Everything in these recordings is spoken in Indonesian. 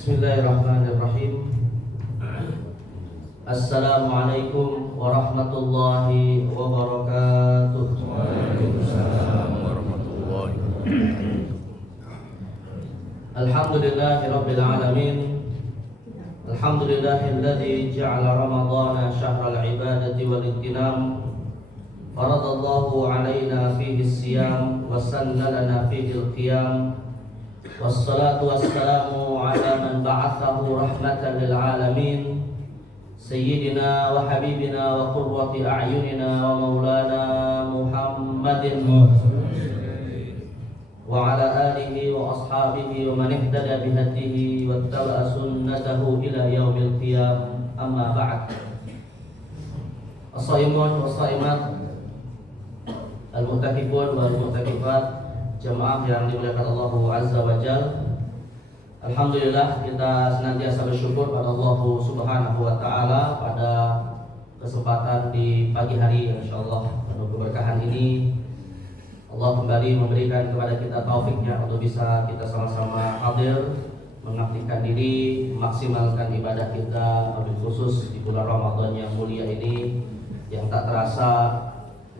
Bismillahirrahmanirrahim. Assalamualaikum warahmatullahi wabarakatuh. Waalaikumsalam warahmatullahi wabarakatuh. Alhamdulillahirabbil alamin. Alhamdulillahilladzi ja'ala ramadhana syahral ibadati wal ihtinam. Faradallahu alaina fihi as-siyam wa sannalana fihi al-qiyam. Wassalatu wassalamu ala man ba'athahu rahmatan lil alamin. Sayyidina wa habibina wa qurrati a'yunina wa maulana Muhammadin wa ala alihi wa ashabihi wa man ihtada bihadihi wattaba'a sunnatahu ila yaumil qiyam. Amma ba'd. As-shaimun was-shaimat, al-mu'takifun wal mu'takifat, jamaah yang dimuliakan Allah Azza wa Jalla. Alhamdulillah, kita senantiasa bersyukur pada Allah Subhanahu wa taala pada kesempatan di pagi hari yang insyaallah penuh keberkahan ini. Allah kembali memberikan kepada kita taufiknya untuk bisa kita sama-sama hadir, mengabdikan diri, memaksimalkan ibadah kita, wabil khusus di bulan Ramadan yang mulia ini, yang tak terasa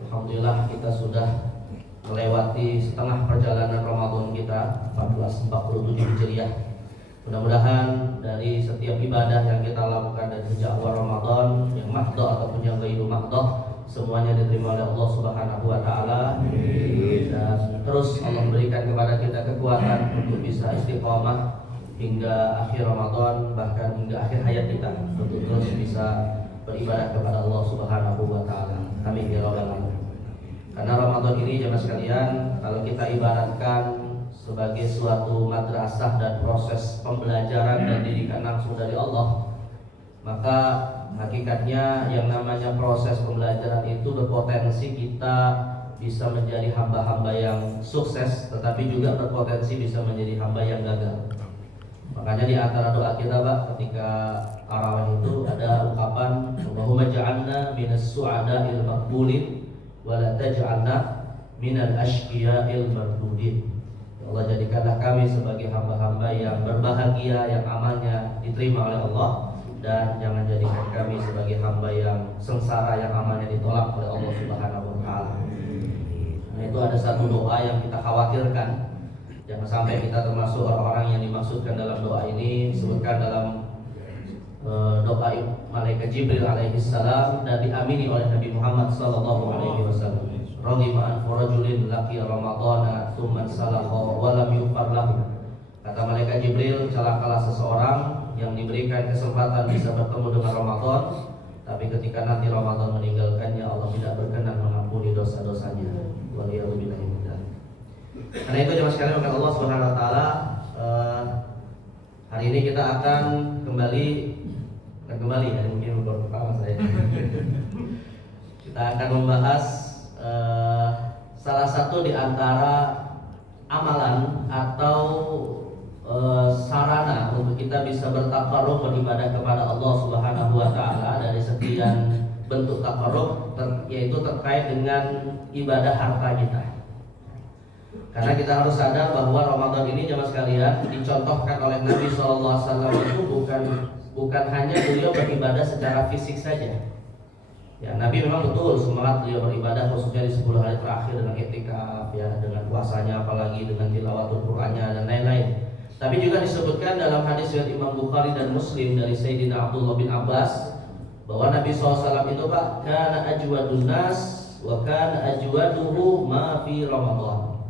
alhamdulillah kita sudah melewati setengah perjalanan Ramadan kita 1447 Hijriah. Mudah-mudahan dari setiap ibadah yang kita lakukan dari sejak awal Ramadan, yang mahdoh ataupun yang ghairu mahdoh, semuanya diterima oleh Allah Subhanahu wa taala. Dan terus Allah memberikan kepada kita kekuatan untuk bisa istiqamah hingga akhir Ramadan, bahkan hingga akhir hayat kita, untuk terus bisa beribadah kepada Allah Subhanahu wa taala. Amin ya rabbal alamin. Karena Ramadan ini jemaah sekalian, kalau kita ibaratkan sebagai suatu madrasah dan proses pembelajaran dan didikan langsung dari Allah, maka hakikatnya yang namanya proses pembelajaran itu berpotensi kita bisa menjadi hamba-hamba yang sukses, tetapi juga berpotensi bisa menjadi hamba yang gagal. Makanya di antara doa kita Pak, ketika tarawih itu ada ungkapan Allahumma ja'alna minas su'ada'il maqbulin wa la taj'alna minal ashqiya'il mardudin. Ya Allah, jadikanlah kami sebagai hamba-hamba yang berbahagia, yang amalnya diterima oleh Allah, dan jangan jadikan kami sebagai hamba yang sengsara, yang amalnya ditolak oleh Allah Subhanahu wa taala. Nah, itu ada satu doa yang kita khawatirkan, jangan sampai kita termasuk orang-orang yang dimaksudkan dalam doa ini. Disebutkan dalam doa malaikat Jibril alaihi salam dan diamini oleh Nabi Muhammad sallallahu alaihi wasallam. Radhima an rajulin laqiya ramadhana tsumma salaha wa lam yughfar lahu. Kata malaikat Jibril, celakalah seseorang yang diberikan kesempatan bisa bertemu dengan Ramadan, tapi ketika nanti Ramadan meninggalkannya, Allah tidak berkenan mengampuni dosa-dosanya. Waliyadzubillahi min dzalik. Karena itu jemaah sekalian oleh Allah Subhanahu wa taala, hari ini kita akan kembali ya, mungkin baru pertama saya. Kita akan membahas salah satu di antara amalan atau sarana untuk kita bisa bertakarrub, beribadah kepada Allah Subhanahu wa taala dari sekian bentuk takarrub, yaitu terkait dengan ibadah harta kita. Karena kita harus sadar bahwa Ramadan ini jemaah sekalian dicontohkan oleh Nabi SAW itu bukan hanya beliau beribadah secara fisik saja. Ya, Nabi memang betul semangat beliau beribadah, khususnya di 10 hari terakhir dengan i'tikaf, ya, dengan puasanya, apalagi dengan tilawatul Qur'annya dan lain-lain. Tapi juga disebutkan dalam hadis riwayat Imam Bukhari dan Muslim dari Sayyidina Abdullah bin Abbas bahwa Nabi SAW itu Pak, kana ajwadun nas wa kana ajwaduhu ma fi Ramadan.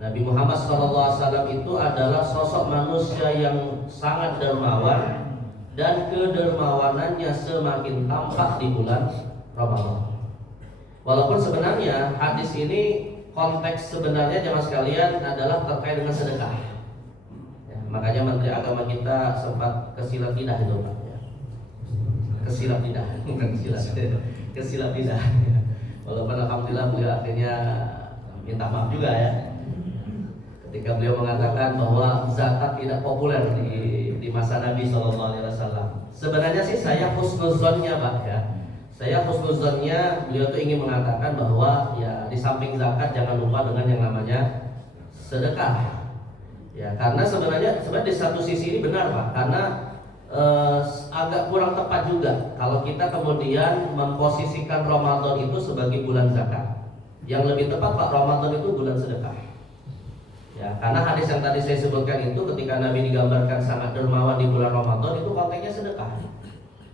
Nabi Muhammad SAW itu adalah sosok manusia yang sangat dermawan, dan kedermawanannya semakin tampak di bulan Ramadan. Walaupun sebenarnya hadis ini konteks sebenarnya jemaah sekalian adalah terkait dengan sedekah. Ya, makanya Menteri Agama kita sempat kesilap lidah itu Pak. Ya. Kesilap lidah, bukan kesilap lidah. Walaupun alhamdulillah beliau akhirnya minta maaf juga ya. Ketika beliau mengatakan bahwa zakat tidak populer di masa Nabi SAW. Sebenarnya sih saya husnuzonnya Pak ya. Saya husnuzonnya beliau tuh ingin mengatakan bahwa ya di samping zakat jangan lupa dengan yang namanya sedekah. Ya, karena sebenarnya di satu sisi ini benar Pak, karena agak kurang tepat juga kalau kita kemudian memposisikan Ramadan itu sebagai bulan zakat. Yang lebih tepat Pak, Ramadan itu bulan sedekah. Ya, karena hadis yang tadi saya sebutkan itu ketika Nabi digambarkan sangat dermawan di bulan Ramadan itu konteksnya sedekah,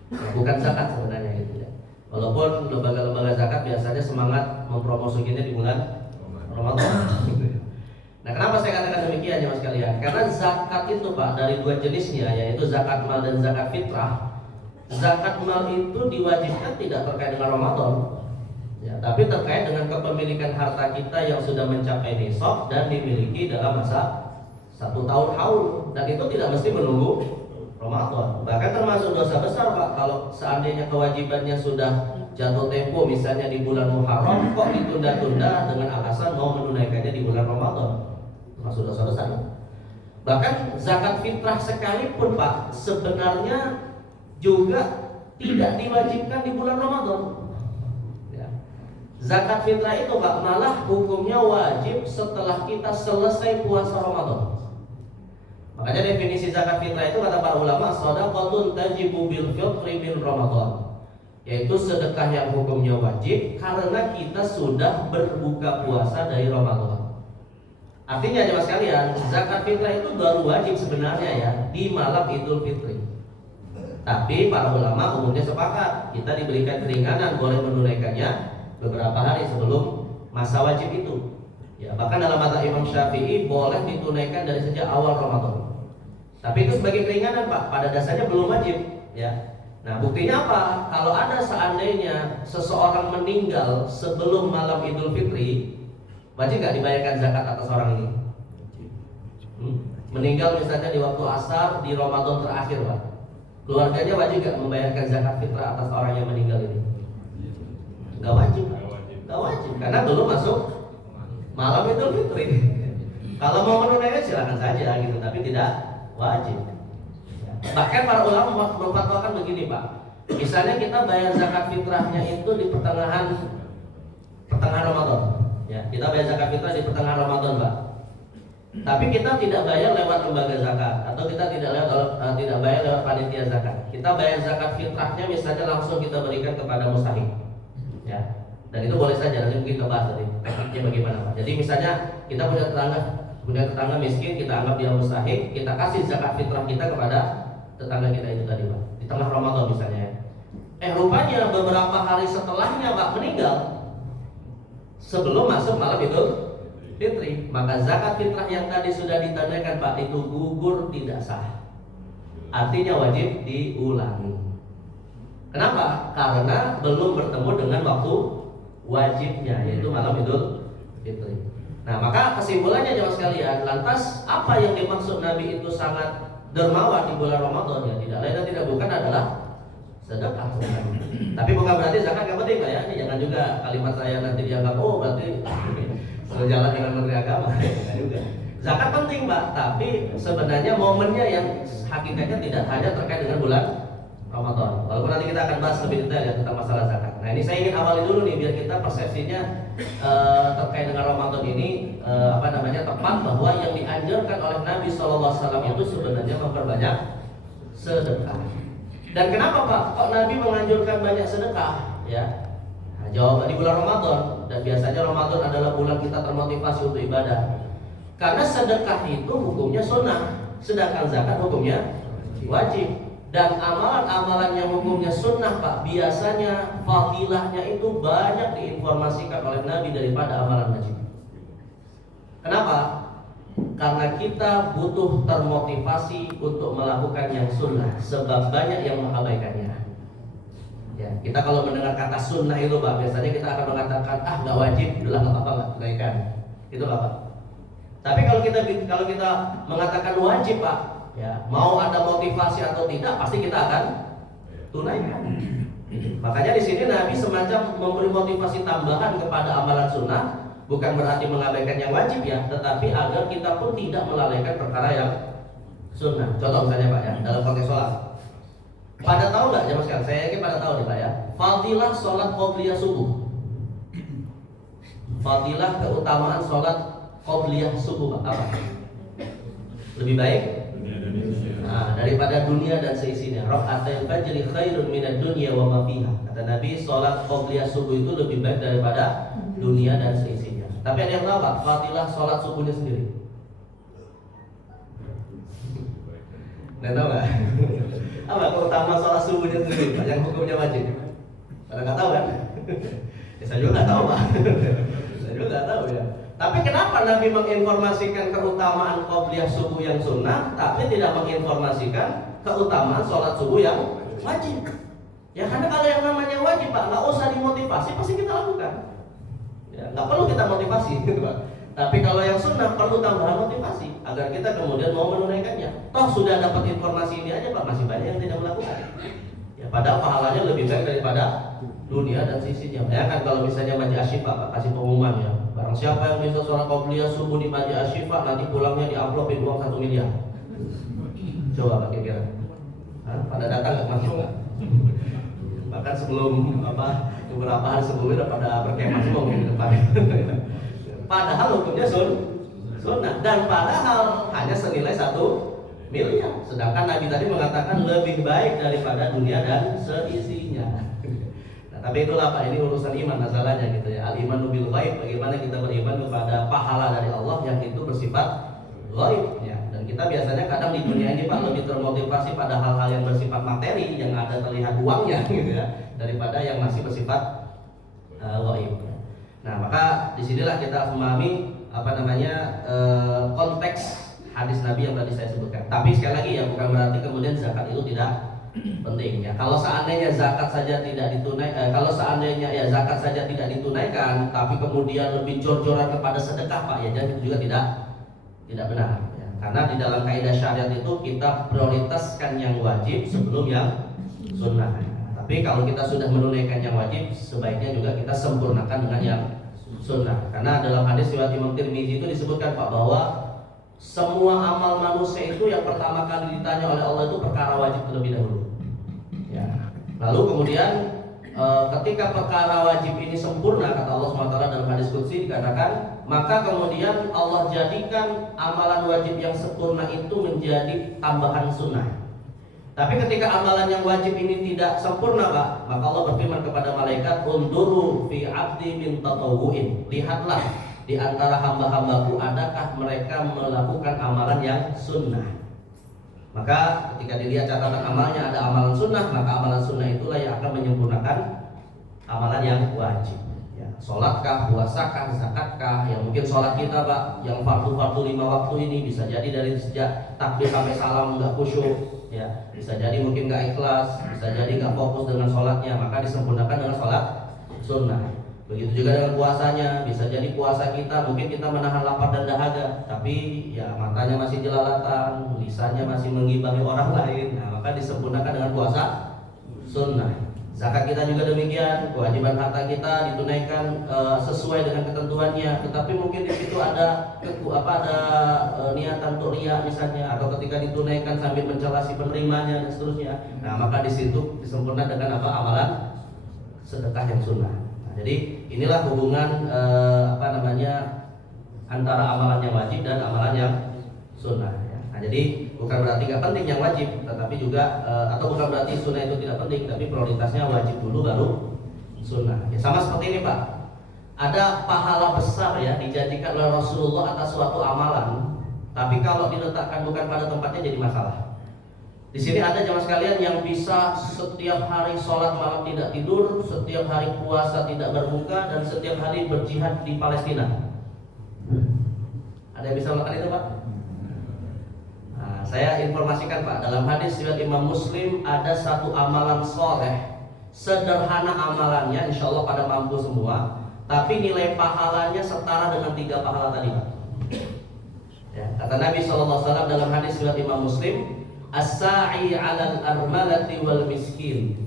ya, bukan zakat sebenarnya itu ya. Walaupun lembaga-lembaga zakat biasanya semangat mempromosikannya di bulan Ramadan. Nah, kenapa saya katakan demikian ya Mas kalian? Karena zakat itu Pak dari dua jenisnya, yaitu zakat mal dan zakat fitrah. Zakat mal itu diwajibkan tidak terkait dengan Ramadan, ya, tapi terkait dengan kepemilikan harta kita yang sudah mencapai nisab dan dimiliki dalam masa 1 tahun haul, dan itu tidak mesti menunggu Ramadan. Bahkan termasuk dosa besar Pak kalau seandainya kewajibannya sudah jatuh tempo, misalnya di bulan Muharram, kok ditunda-tunda dengan alasan mau menunaikannya di bulan Ramadan. Masuk dosa besar. Bahkan zakat fitrah sekalipun Pak sebenarnya juga tidak diwajibkan di bulan Ramadan. Ya. Zakat fitrah itu Pak malah hukumnya wajib setelah kita selesai puasa Ramadan. Makanya definisi zakat fitrah itu kata para ulama, shadaqatun tajibu bil fitri min Ramadan, yaitu sedekah yang hukumnya wajib karena kita sudah berbuka puasa dari Ramadan. Artinya jemaah sekalian, zakat fitrah itu baru wajib sebenarnya ya di malam Idul Fitri. Tapi para ulama umumnya sepakat kita diberikan keringanan boleh menunaikannya beberapa hari sebelum masa wajib itu. Ya, bahkan dalam mazhab Imam Syafi'i boleh ditunaikan dari sejak awal Ramadan. Tapi itu sebagai keringanan Pak, pada dasarnya belum wajib ya. Nah, buktinya apa? Kalau ada seandainya seseorang meninggal sebelum malam Idul Fitri, wajib nggak dibayarkan zakat atas orang ini? Meninggal misalnya di waktu asar di Ramadan terakhir Pak, keluarganya wajib nggak membayarkan zakat fitrah atas orang yang meninggal ini? Nggak wajib, nggak wajib, karena belum masuk malam Idul Fitri. Kalau mau menunaikan silakan saja gitu, tapi tidak wajib. Bahkan para ulama memfatwakan begini Pak, misalnya kita bayar zakat fitrahnya itu di pertengahan Ramadan. Ya, kita bayar zakat fitrah di pertengahan Ramadan, Pak. Tapi kita tidak bayar lewat lembaga zakat atau kita tidak bayar lewat panitia zakat. Kita bayar zakat fitrahnya misalnya langsung kita berikan kepada mustahik. Ya. Dan itu boleh saja, nanti mungkin kita bahas tadi tekniknya bagaimana, Pak. Jadi misalnya kita punya tetangga miskin, kita anggap dia mustahik, kita kasih zakat fitrah kita kepada tetangga kita itu tadi, Pak. Di tengah Ramadan misalnya. Rupanya beberapa hari setelahnya Pak meninggal, sebelum masuk malam Idul Fitri, maka zakat fitrah yang tadi sudah ditandaikan Pak itu gugur, tidak sah. Artinya wajib diulangi. Kenapa? Karena belum bertemu dengan waktu wajibnya, yaitu malam Idul Fitri. Nah, maka kesimpulannya jemaah sekalian, lantas apa yang dimaksud Nabi itu sangat dermawan di bulan Ramadan? Ya tidak lain dan tidak bukan adalah sedekah. Tapi bukan berarti zakat nggak penting Pak ya. Ini jangan juga kalimat saya nanti dianggap oh berarti sejalan dengan Menteri Agama. Tidak juga. Zakat penting Pak, tapi sebenarnya momennya yang hakikatnya tidak hanya terkait dengan bulan Ramadan. Walaupun nanti kita akan bahas lebih detail ya tentang masalah zakat. Nah, ini saya ingin awali dulu nih biar kita persepsinya terkait dengan Ramadan ini tepat, bahwa yang dianjurkan oleh Nabi SAW itu sebenarnya memperbanyak sedekah. Dan kenapa Pak? Kok Nabi menganjurkan banyak sedekah? Ya, nah, jawaban di bulan Ramadan, dan biasanya Ramadan adalah bulan kita termotivasi untuk ibadah. Karena sedekah itu hukumnya sunnah, sedangkan zakat hukumnya wajib. Dan amalan-amalan yang hukumnya sunnah Pak, biasanya fadilahnya itu banyak diinformasikan oleh Nabi daripada amalan wajib. Kenapa? Karena kita butuh termotivasi untuk melakukan yang sunnah, sebab banyak yang mengabaikannya. Ya, kita kalau mendengar kata sunnah itu Pak, biasanya kita akan mengatakan nggak wajib, udahlah nggak apa-apa, nggak tunaikan. Itu Pak. Tapi kalau kita mengatakan wajib Pak, ya mau ada motivasi atau tidak, pasti kita akan tunaikan. Makanya di sini Nabi semacam memberi motivasi tambahan kepada amalan sunnah. Bukan berarti mengabaikan yang wajib ya, tetapi agar kita pun tidak melalaikan perkara yang sunnah. Contoh misalnya Pak ya, dalam konteks sholat. Pada tahu nggak jemaah sekalian? Saya yakin pada tahu nih Pak ya. Fadilah sholat qobliyah subuh. Fadilah keutamaan sholat qobliyah subuh Pak, apa? lebih baik daripada dunia dan seisinya. Raka'atul fajri khairun minad dunya wa ma fiha. Kata Nabi, salat qobliyah subuh itu lebih baik daripada dunia dan seisinya. Tapi ada yang tahu Pak, fadilah salat subuhnya sendiri? Nggak tahu nggak? Apa keutamaan salat subuhnya sendiri Pak, yang hukumnya wajib? Pada nggak tahu kan? Ya, saya juga nggak tahu Pak. Saya juga nggak tahu ya. Tapi kenapa Nabi menginformasikan keutamaan qobliyah subuh yang sunnah, tapi tidak menginformasikan keutamaan sholat subuh yang wajib? Ya karena kalau yang namanya wajib Pak, nggak usah dimotivasi, pasti kita lakukan. Ya, nggak perlu kita motivasi, gitu Pak. Tapi kalau yang sunnah perlu tambahan motivasi agar kita kemudian mau menunaikannya. Toh sudah dapat informasi ini aja Pak, masih banyak yang tidak melakukan. Ya padahal pahalanya lebih baik daripada dunia dan sisinya. Ya kan kalau misalnya Masjid Asyifa Pak kasih pengumuman ya, barang siapa yang bisa sholat qobliyah subuh di Masjid Asyifa nanti pulangnya diamplopin uang 1 miliar. Coba Pak kira-kira. Pada datang nggak masuk Pak? Bahkan sebelum beberapa hari sebelumnya udah pada berkemah semua mungkin di depan. Padahal hukumnya sunnah dan padahal hanya senilai 1 miliar. Sedangkan Nabi tadi mengatakan lebih baik daripada dunia dan seisinya. Tapi itulah Pak, ini urusan iman masalahnya gitu ya. Al-imanu bil ghaib, bagaimana kita beriman kepada pahala dari Allah yang itu bersifat ghaib ya. Dan kita biasanya kadang di dunia ini Pak lebih termotivasi pada hal-hal yang bersifat materi, yang ada terlihat uangnya gitu ya, daripada yang masih bersifat ghaib. Nah, maka disinilah kita memahami konteks hadis Nabi yang tadi saya sebutkan. Tapi sekali lagi ya, bukan berarti kemudian zakat itu tidak penting ya. Kalau seandainya zakat saja tidak ditunaikan, tapi kemudian lebih jor-joran kepada sedekah Pak, ya jadi itu juga tidak benar. Ya. Karena di dalam kaidah syariat itu kita prioritaskan yang wajib sebelum yang sunnah. Tapi kalau kita sudah menunaikan yang wajib, sebaiknya juga kita sempurnakan dengan yang sunnah. Karena dalam hadis riwayat Imam Tirmizi itu disebutkan Pak bahwa semua amal manusia itu yang pertama kali ditanya oleh Allah itu perkara wajib terlebih dahulu. Ya. Lalu kemudian ketika perkara wajib ini sempurna, kata Allah SWT dalam hadis qudsi dikatakan, maka kemudian Allah jadikan amalan wajib yang sempurna itu menjadi tambahan sunnah. Tapi ketika amalan yang wajib ini tidak sempurna Pak, maka Allah berfirman kepada malaikat, unduru fi abdi min tatawu'in. Lihatlah di antara hamba-hambaku adakah mereka melakukan amalan yang sunnah. Maka ketika dilihat catatan amalnya ada amalan sunnah, maka amalan sunnah itulah yang akan menyempurnakan amalan yang wajib ya. Sholatkah, puasakah, zakatkah. Ya mungkin sholat kita Pak yang fardu 5 waktu ini bisa jadi dari sejak takbir sampai salam nggak khusyuk ya. Bisa jadi mungkin nggak ikhlas, bisa jadi nggak fokus dengan sholatnya, maka disempurnakan dengan sholat sunnah. Begitu juga dengan puasanya, bisa jadi puasa kita mungkin kita menahan lapar dan dahaga, tapi ya matanya masih jelalatan, lisannya masih mengimbangi orang lain. Nah, maka disempurnakan dengan puasa sunnah. Zakat kita juga demikian, kewajiban harta kita ditunaikan sesuai dengan ketentuannya. Tetapi mungkin di situ ada niatan untuk riya misalnya, atau ketika ditunaikan sambil mencela si penerimanya dan seterusnya. Nah, maka di situ disempurnakan dengan amalan sedekah yang sunnah. Jadi inilah hubungan antara amalan yang wajib dan amalan yang sunnah. Ya. Nah, jadi bukan berarti nggak penting yang wajib, tetapi juga atau bukan berarti sunnah itu tidak penting, tapi prioritasnya wajib dulu baru sunnah. Ya, sama seperti ini Pak. Ada pahala besar ya dijanjikan oleh Rasulullah atas suatu amalan, tapi kalau diletakkan bukan pada tempatnya jadi masalah. Di sini ada jemaah sekalian yang bisa setiap hari sholat malam tidak tidur, setiap hari puasa tidak berbuka, dan setiap hari berjihad di Palestina. Ada yang bisa melakukan itu Pak? Nah, saya informasikan Pak, dalam hadis riwayat Imam Muslim ada satu amalan soleh, sederhana amalannya, insya Allah pada mampu semua, tapi nilai pahalanya setara dengan 3 pahala tadi Pak. Ya, kata Nabi SAW dalam hadis riwayat Imam Muslim, as-sa'i 'alal armalati wal miskin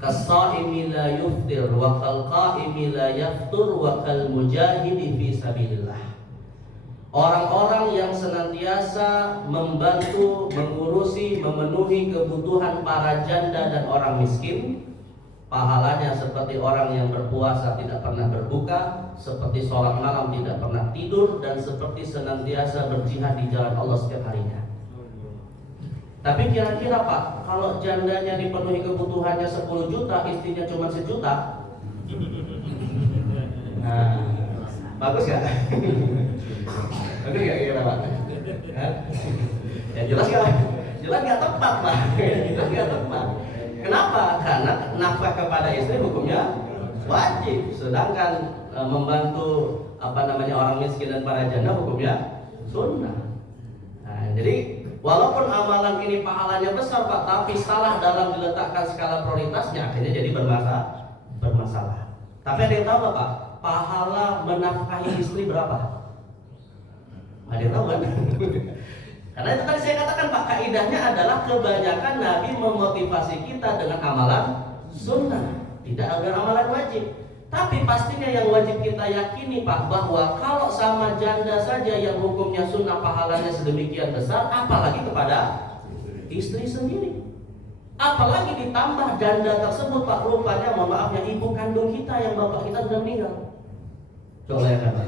kas-sha'imi la yuftir wa kal-qa'imi la yaftur wa kal mujahidi fi sabilillah. Orang-orang yang senantiasa membantu, mengurusi, memenuhi kebutuhan para janda dan orang miskin, pahalanya seperti orang yang berpuasa tidak pernah berbuka, seperti sholat malam tidak pernah tidur, dan seperti senantiasa berjihad di jalan Allah setiap harinya. Tapi kira-kira Pak, kalau jandanya dipenuhi kebutuhannya 10 juta, istrinya cuma 1 juta, nah, bagus gak? Bagus gak kira Pak? Ya jelas gak? Jelas gak tepat Pak. Jelas gak tepat. Kenapa? Karena nafkah kepada istri hukumnya wajib, sedangkan membantu orang miskin dan para janda hukumnya sunnah. Nah, jadi walaupun amalan ini pahalanya besar Pak, tapi salah dalam diletakkan skala prioritasnya, akhirnya jadi bermasalah. Tapi ada yang tahu nggak Pak? Pahala menafkahi istri berapa? Ada yang tahu kan? Karena itu tadi saya katakan Pak, kaidahnya adalah kebanyakan Nabi memotivasi kita dengan amalan sunnah, tidak dengan amalan wajib. Tapi pastinya yang wajib kita yakini Pak, bahwa kalau sama janda saja yang hukumnya sunnah pahalanya sedemikian besar, apalagi kepada istri sendiri. Apalagi ditambah janda tersebut Pak, rupanya mohon maaf ya ibu kandung kita yang bapak kita sudah meninggal. Coba ya kan Pak.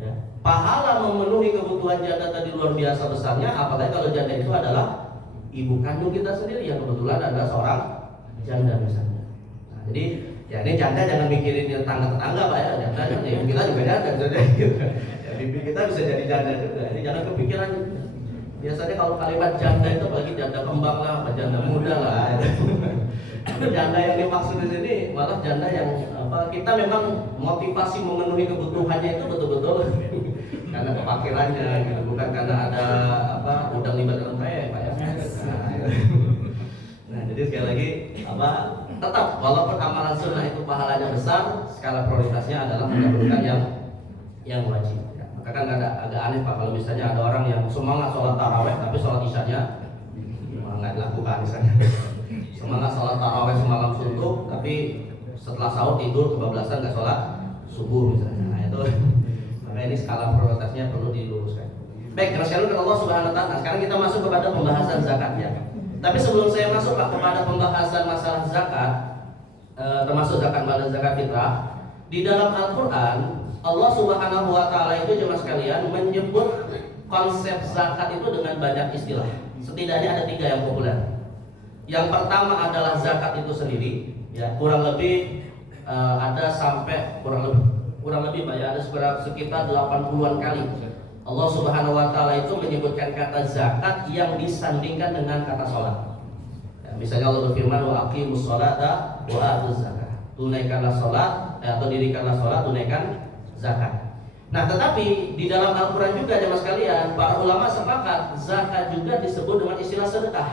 Ya. Pahala memenuhi kebutuhan janda tadi luar biasa besarnya, apalagi kalau janda itu adalah ibu kandung kita sendiri yang kebetulan adalah seorang janda misalnya. Nah, jadi ya ini janda jangan mikirin tetangga-tetangga Pak ya, janda ya kita juga janda gitu. Ya, bibi kita bisa jadi janda juga. Jadi jangan kepikiran. Biasanya kalau kalimat janda itu apalagi janda kembang lah, janda muda lah. Janda yang dimaksud di sini malah janda yang kita memang motivasi memenuhi kebutuhannya itu betul-betul karena kepakirannya gitu, bukan karena ada udang libat dalam kaya Pak ya. Nah, jadi sekali lagi tetap walaupun amalan sunnah itu pahalanya besar, skala prioritasnya adalah mendahulukan yang wajib. Ya, maka kan agak aneh Pak kalau misalnya ada orang yang semangat sholat taraweh tapi sholat isyanya nggak dilakukan misalnya. Semangat sholat taraweh semalam suntuk, tapi setelah sahur tidur kebablasan nggak sholat subuh misalnya. Nah, itu maka ini skala prioritasnya perlu diluruskan. Baik, teruskan ke Allah Subhanahu Wa Taala. Sekarang kita masuk kepada pembahasan zakat ya. Tapi sebelum saya masuk Pak kepada pembahasan masalah zakat, termasuk zakat mal dan zakat fitrah, di dalam Al-Quran Allah Subhanahu Wa Taala itu jemaah sekalian menyebut konsep zakat itu dengan banyak istilah. Setidaknya ada 3 yang populer. Yang pertama adalah zakat itu sendiri, ya kurang lebih ada sampai kurang lebih Pak ya, ada sekitar 80-an kali Allah Subhanahu Wa Taala itu menyebutkan kata zakat yang disandingkan dengan kata sholat. Ya, misalnya Allah berfirman wa aqimus sholata wa atuz zakat. Tunaikanlah sholat atau dirikanlah sholat, tunaikan zakat. Nah, tetapi di dalam Al-Quran juga jemaah sekalian, para ulama sepakat zakat juga disebut dengan istilah sedekah.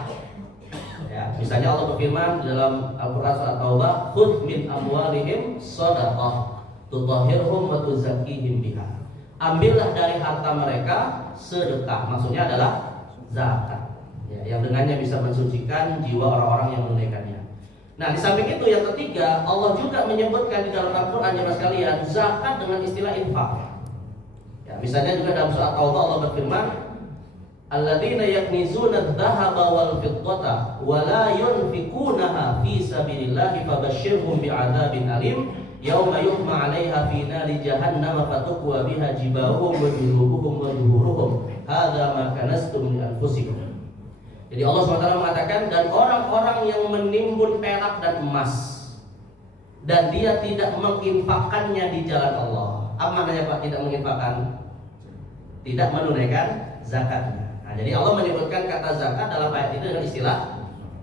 Ya, misalnya Allah berfirman dalam Al-Quran surat Taubah, khudh min amwalihim shadaqah tutahhirhum wa tuzakkihim biha. Ambillah dari harta mereka sedekah, maksudnya adalah zakat. Ya, yang dengannya bisa mensucikan jiwa orang-orang yang menunaikannya. Nah, di samping itu yang ketiga, Allah juga menyebutkan di dalam Al-Quran jemaah sekalian zakat dengan istilah infak. Ya, misalnya juga dalam surat Taubah Allah berfirman, alladzina yaknizuna adh-dhahaba wal fiddata wa la yunfikunaha fi sabilillahi fabashshirhum bi'adzabin alim yauma yuhma 'alaiha fi nari jahannam fatukwa biha jibahuhum wa junubuhum wa zuhuruhum hadza ma kanastum li anfusikum. Jadi Allah SWT mengatakan, dan orang-orang yang menimbun perak dan emas dan dia tidak menginfakkannya di jalan Allah. Apa maknanya Pak tidak menginfakkan? Tidak menunaikan zakatnya. Nah, jadi Allah menyebutkan kata zakat dalam ayat itu dengan istilah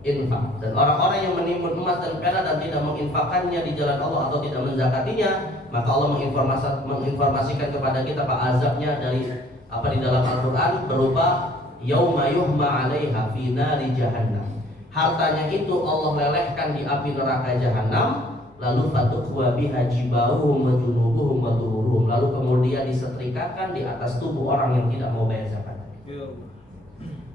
infak. Dan orang-orang yang menimbun emas dan perak dan tidak menginfakkannya di jalan Allah atau tidak menzakatinya, maka Allah menginformasikan kepada kita Pak azabnya dari di dalam Al-Quran berupa yauma yuhma 'alaiha fi nari jahannam. Hartanya itu Allah lelehkan di api neraka jahanam, lalu fatukwa biha jibahuhum wa junubuhum wa zuhuruhum, lalu kemudian disetrikakan di atas tubuh orang yang tidak mau bayar zakat.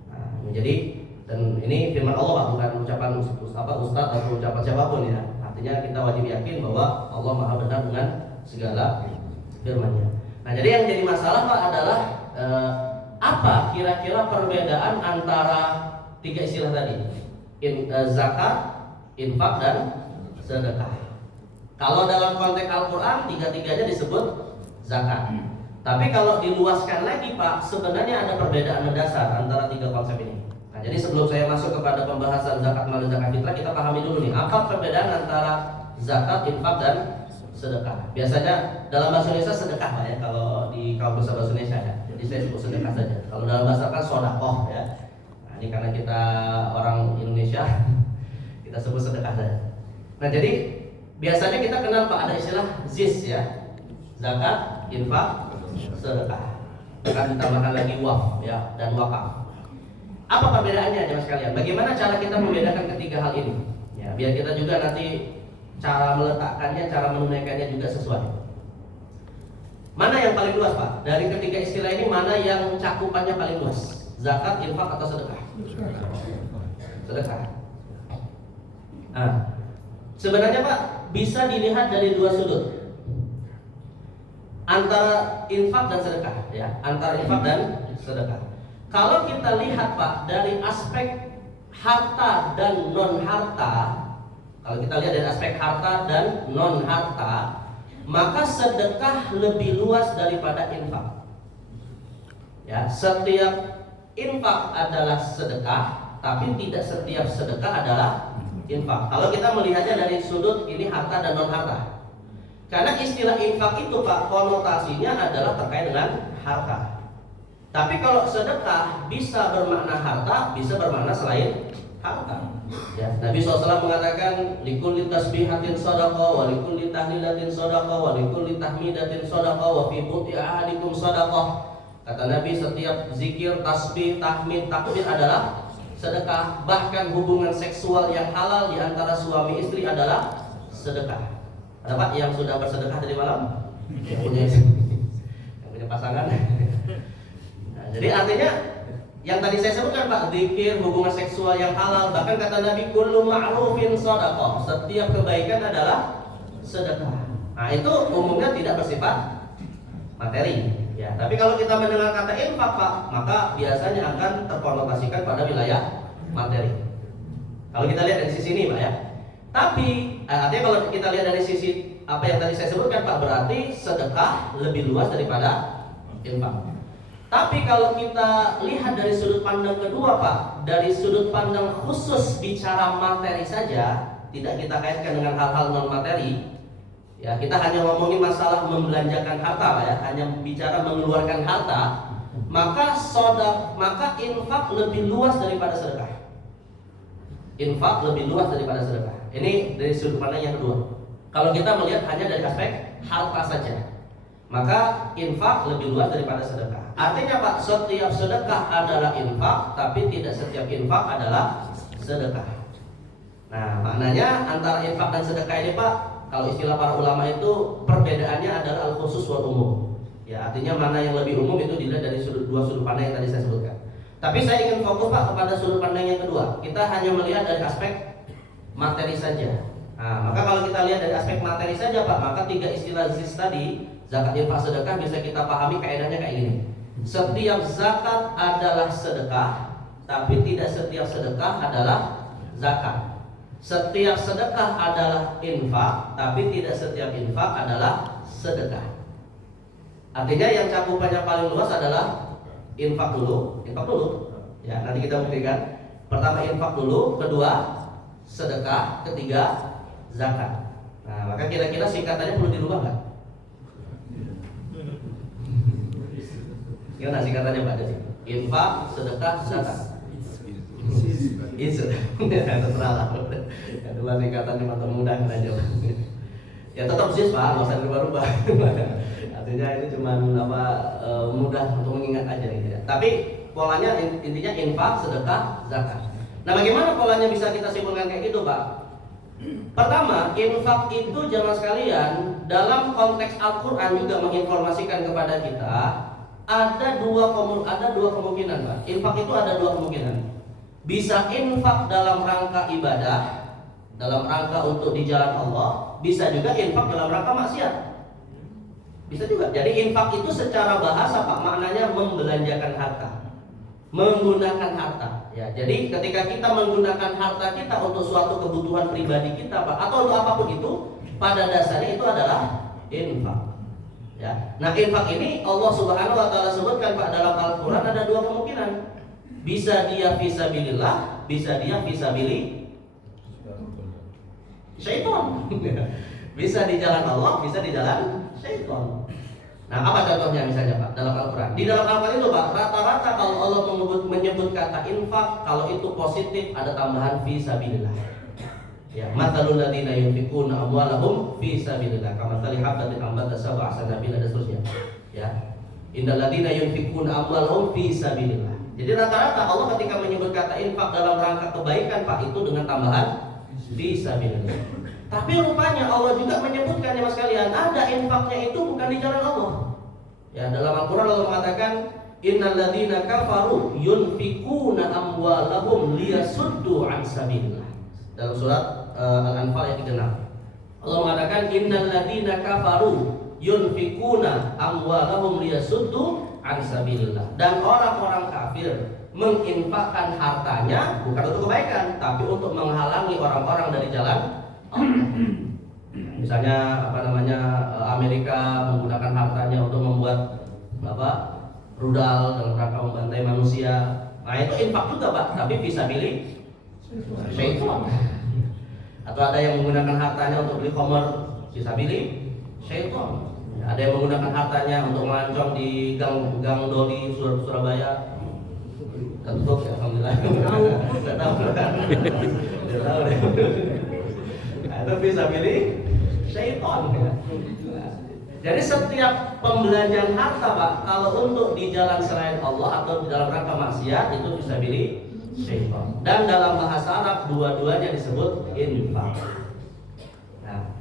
Nah, jadi dan ini firman Allah bukan ucapan ustaz atau ucapan siapapun ya. Artinya kita wajib yakin bahwa Allah Maha benar dengan segala firman-Nya. Nah, jadi yang jadi masalah Pak adalah apa kira-kira perbedaan antara 3 istilah tadi? Zakat, infak, dan sedekah. Kalau dalam konteks Al-Quran tiga-tiganya disebut zakat. Tapi kalau diluaskan lagi Pak, sebenarnya ada perbedaan mendasar antara tiga konsep ini. Nah, jadi sebelum saya masuk kepada pembahasan zakat mal dan zakat fitrah, kita pahami dulu nih apa perbedaan antara zakat, infak dan sedekah. Biasanya dalam bahasa Indonesia sedekah Pak ya, kalau di kaum besar bahasa Indonesia ya. Jadi saya sebut sedekah saja. Kalau dalam bahasa kan sodakoh ya. Nah, ini karena kita orang Indonesia, kita sebut sedekah saja. Nah, jadi biasanya kita kenal Pak ada istilah ZIS ya, zakat, infak, sedekah. Akan ditambahkan lagi waqf ya dan wakaf. Apa perbedaannya jemaah sekalian? Bagaimana cara kita membedakan ketiga hal ini? Ya, biar kita juga nanti cara meletakkannya, cara menunaikannya juga sesuai. Mana yang paling luas Pak? Dari ketiga istilah ini mana yang cakupannya paling luas? Zakat, infak atau sedekah? Sedekah. Nah, sebenarnya Pak bisa dilihat dari dua sudut, antara infak dan sedekah ya, antara infak dan sedekah. Kalau kita lihat Pak dari aspek harta dan non harta, kalau kita lihat dari aspek harta dan non harta, maka sedekah lebih luas daripada infak. Ya, setiap infak adalah sedekah, tapi tidak setiap sedekah adalah infak. Kalau kita melihatnya dari sudut ini harta dan non harta. Karena istilah infak itu Pak konotasinya adalah terkait dengan harta. Tapi kalau sedekah bisa bermakna harta, bisa bermakna selain harta. Ya, Nabi SAW mengatakan likulli tasbihatin shadaqah wa likulli tahlilatin shadaqah wa likulli tahmidatin shadaqah wa fi buti ahadikum shadaqah. Kata Nabi setiap zikir, tasbih, tahmid, takbir adalah sedekah. Bahkan hubungan seksual yang halal di antara suami istri adalah sedekah. Ada Pak yang sudah bersedekah tadi malam? Yang punya pasangan. Nah, jadi artinya yang tadi saya sebutkan Pak, zikir, hubungan seksual yang halal, bahkan kata Nabi kullu ma'rufin shadaqah, setiap kebaikan adalah sedekah. Nah, itu umumnya tidak bersifat materi ya. Tapi kalau kita mendengar kata infak Pak, maka biasanya akan terkonotasikan pada wilayah materi. Kalau kita lihat dari sisi ini Pak ya. Tapi artinya kalau kita lihat dari sisi apa yang tadi saya sebutkan Pak, berarti sedekah lebih luas daripada infak. Tapi kalau kita lihat dari sudut pandang kedua Pak, dari sudut pandang khusus bicara materi saja, tidak kita kaitkan dengan hal-hal non materi. Ya, kita hanya ngomongin masalah membelanjakan harta Pak ya, hanya bicara mengeluarkan harta, maka infak lebih luas daripada sedekah. Infak lebih luas daripada sedekah. Ini dari sudut pandang yang kedua. Kalau kita melihat hanya dari aspek harta saja, maka infak lebih luas daripada sedekah. Artinya Pak, setiap sedekah adalah infak, tapi tidak setiap infak adalah sedekah. Nah, maknanya antara infak dan sedekah ini Pak, kalau istilah para ulama itu perbedaannya adalah al-khusus wal umum. Ya, artinya mana yang lebih umum itu dilihat dari dua sudut pandang yang tadi saya sebutkan. Tapi saya ingin fokus Pak kepada sudut pandang yang kedua. Kita hanya melihat dari aspek materi saja. Nah, maka kalau kita lihat dari aspek materi saja Pak, maka tiga istilah ZIS tadi, zakat, infak, sedekah, bisa kita pahami kaidahnya kayak gini. Setiap zakat adalah sedekah, tapi tidak setiap sedekah adalah zakat. Setiap sedekah adalah infak, tapi tidak setiap infak adalah sedekah. Artinya yang cakupannya paling luas adalah infak dulu. Ya, nanti kita buktikan. Pertama infak dulu, kedua sedekah, ketiga zakat. Nah, maka kira-kira singkatannya perlu dirubah nggak? Gimana singkatannya Pak Jadi? Infak, sedekah, zakat. Itu terserah lah. Kedua singkatannya mantap mudah aja. Ya tetap ZIS Pak, nggak usah dirubah-rubah. Artinya itu cuma mudah untuk mengingat aja gitu ya. Tapi polanya intinya infak, sedekah, zakat. Nah, bagaimana polanya bisa kita simpulkan kayak gitu Pak? Pertama, infak itu jemaah sekalian dalam konteks Al-Quran juga menginformasikan kepada kita ada dua kemungkinan Pak. Infak itu ada dua kemungkinan. Bisa infak dalam rangka ibadah, dalam rangka untuk di jalan Allah. Bisa juga infak dalam rangka maksiat. Bisa juga. Jadi infak itu secara bahasa Pak maknanya membelanjakan harta. menggunakan harta. Ya, jadi ketika kita menggunakan harta kita untuk suatu kebutuhan pribadi kita, Pak, atau untuk apapun itu, pada dasarnya itu adalah infak. Ya. Nah, infak ini Allah Subhanahu wa taala sebutkan, Pak, dalam Al-Qur'an ada dua kemungkinan. Bisa dia fisabilillah, bisa dia fisabili syaitan. Bisa di jalan Allah, bisa di jalan syaitan. Nah, apa contohnya misalnya, Pak, dalam Al-Quran? Di dalam Al-Quran itu, Pak, rata-rata kalau Allah menyebut kata infak, kalau itu positif ada tambahan fisabilillah. Ya, matalul ladzina yunfikuna amwalahum fisabilillah kamathali habatin ambatat sab'a sanabila dan seterusnya. Ya. Innal ladzina yunfikuna amwalahum fisabilillah. Jadi rata-rata Allah ketika menyebut kata infak dalam rangka kebaikan, Pak, itu dengan tambahan fisabilillah. Tapi rupanya Allah juga menyebutkan, ya Mas kalian, ada infaknya itu bukan di jalan Allah. Ya, dalam Al-Qur'an Allah mengatakan innal ladzina kafaru yunfikuna amwalahum liyasuddu an sabilillah. Dalam surat Al-Anfal ayat 36. Allah mengatakan innal ladzina kafaru yunfikuna amwalahum liyasuddu an sabilillah. Dan orang-orang kafir menginfakkan hartanya bukan untuk kebaikan, tapi untuk menghalangi orang-orang dari jalan Allah. Misalnya Amerika menggunakan hartanya untuk membuat rudal dalam rangka membantai manusia. Nah, itu infak juga, Pak, tapi fisabilillah syaitan. Atau ada yang menggunakan hartanya untuk beli khamr, fisabilillah syaitan. Ada yang menggunakan hartanya untuk melancong di gang Doli Surabaya. Ketutup ya, alhamdulillah. Enggak tahu kan. Enggak tahu deh. Itu fisabilillah syaitan. Jadi setiap pembelanjaan harta, Pak, kalau untuk di jalan selain Allah atau di dalam rangka maksiat itu fisabilillah syaitan. Dan dalam bahasa Arab dua-duanya disebut infak.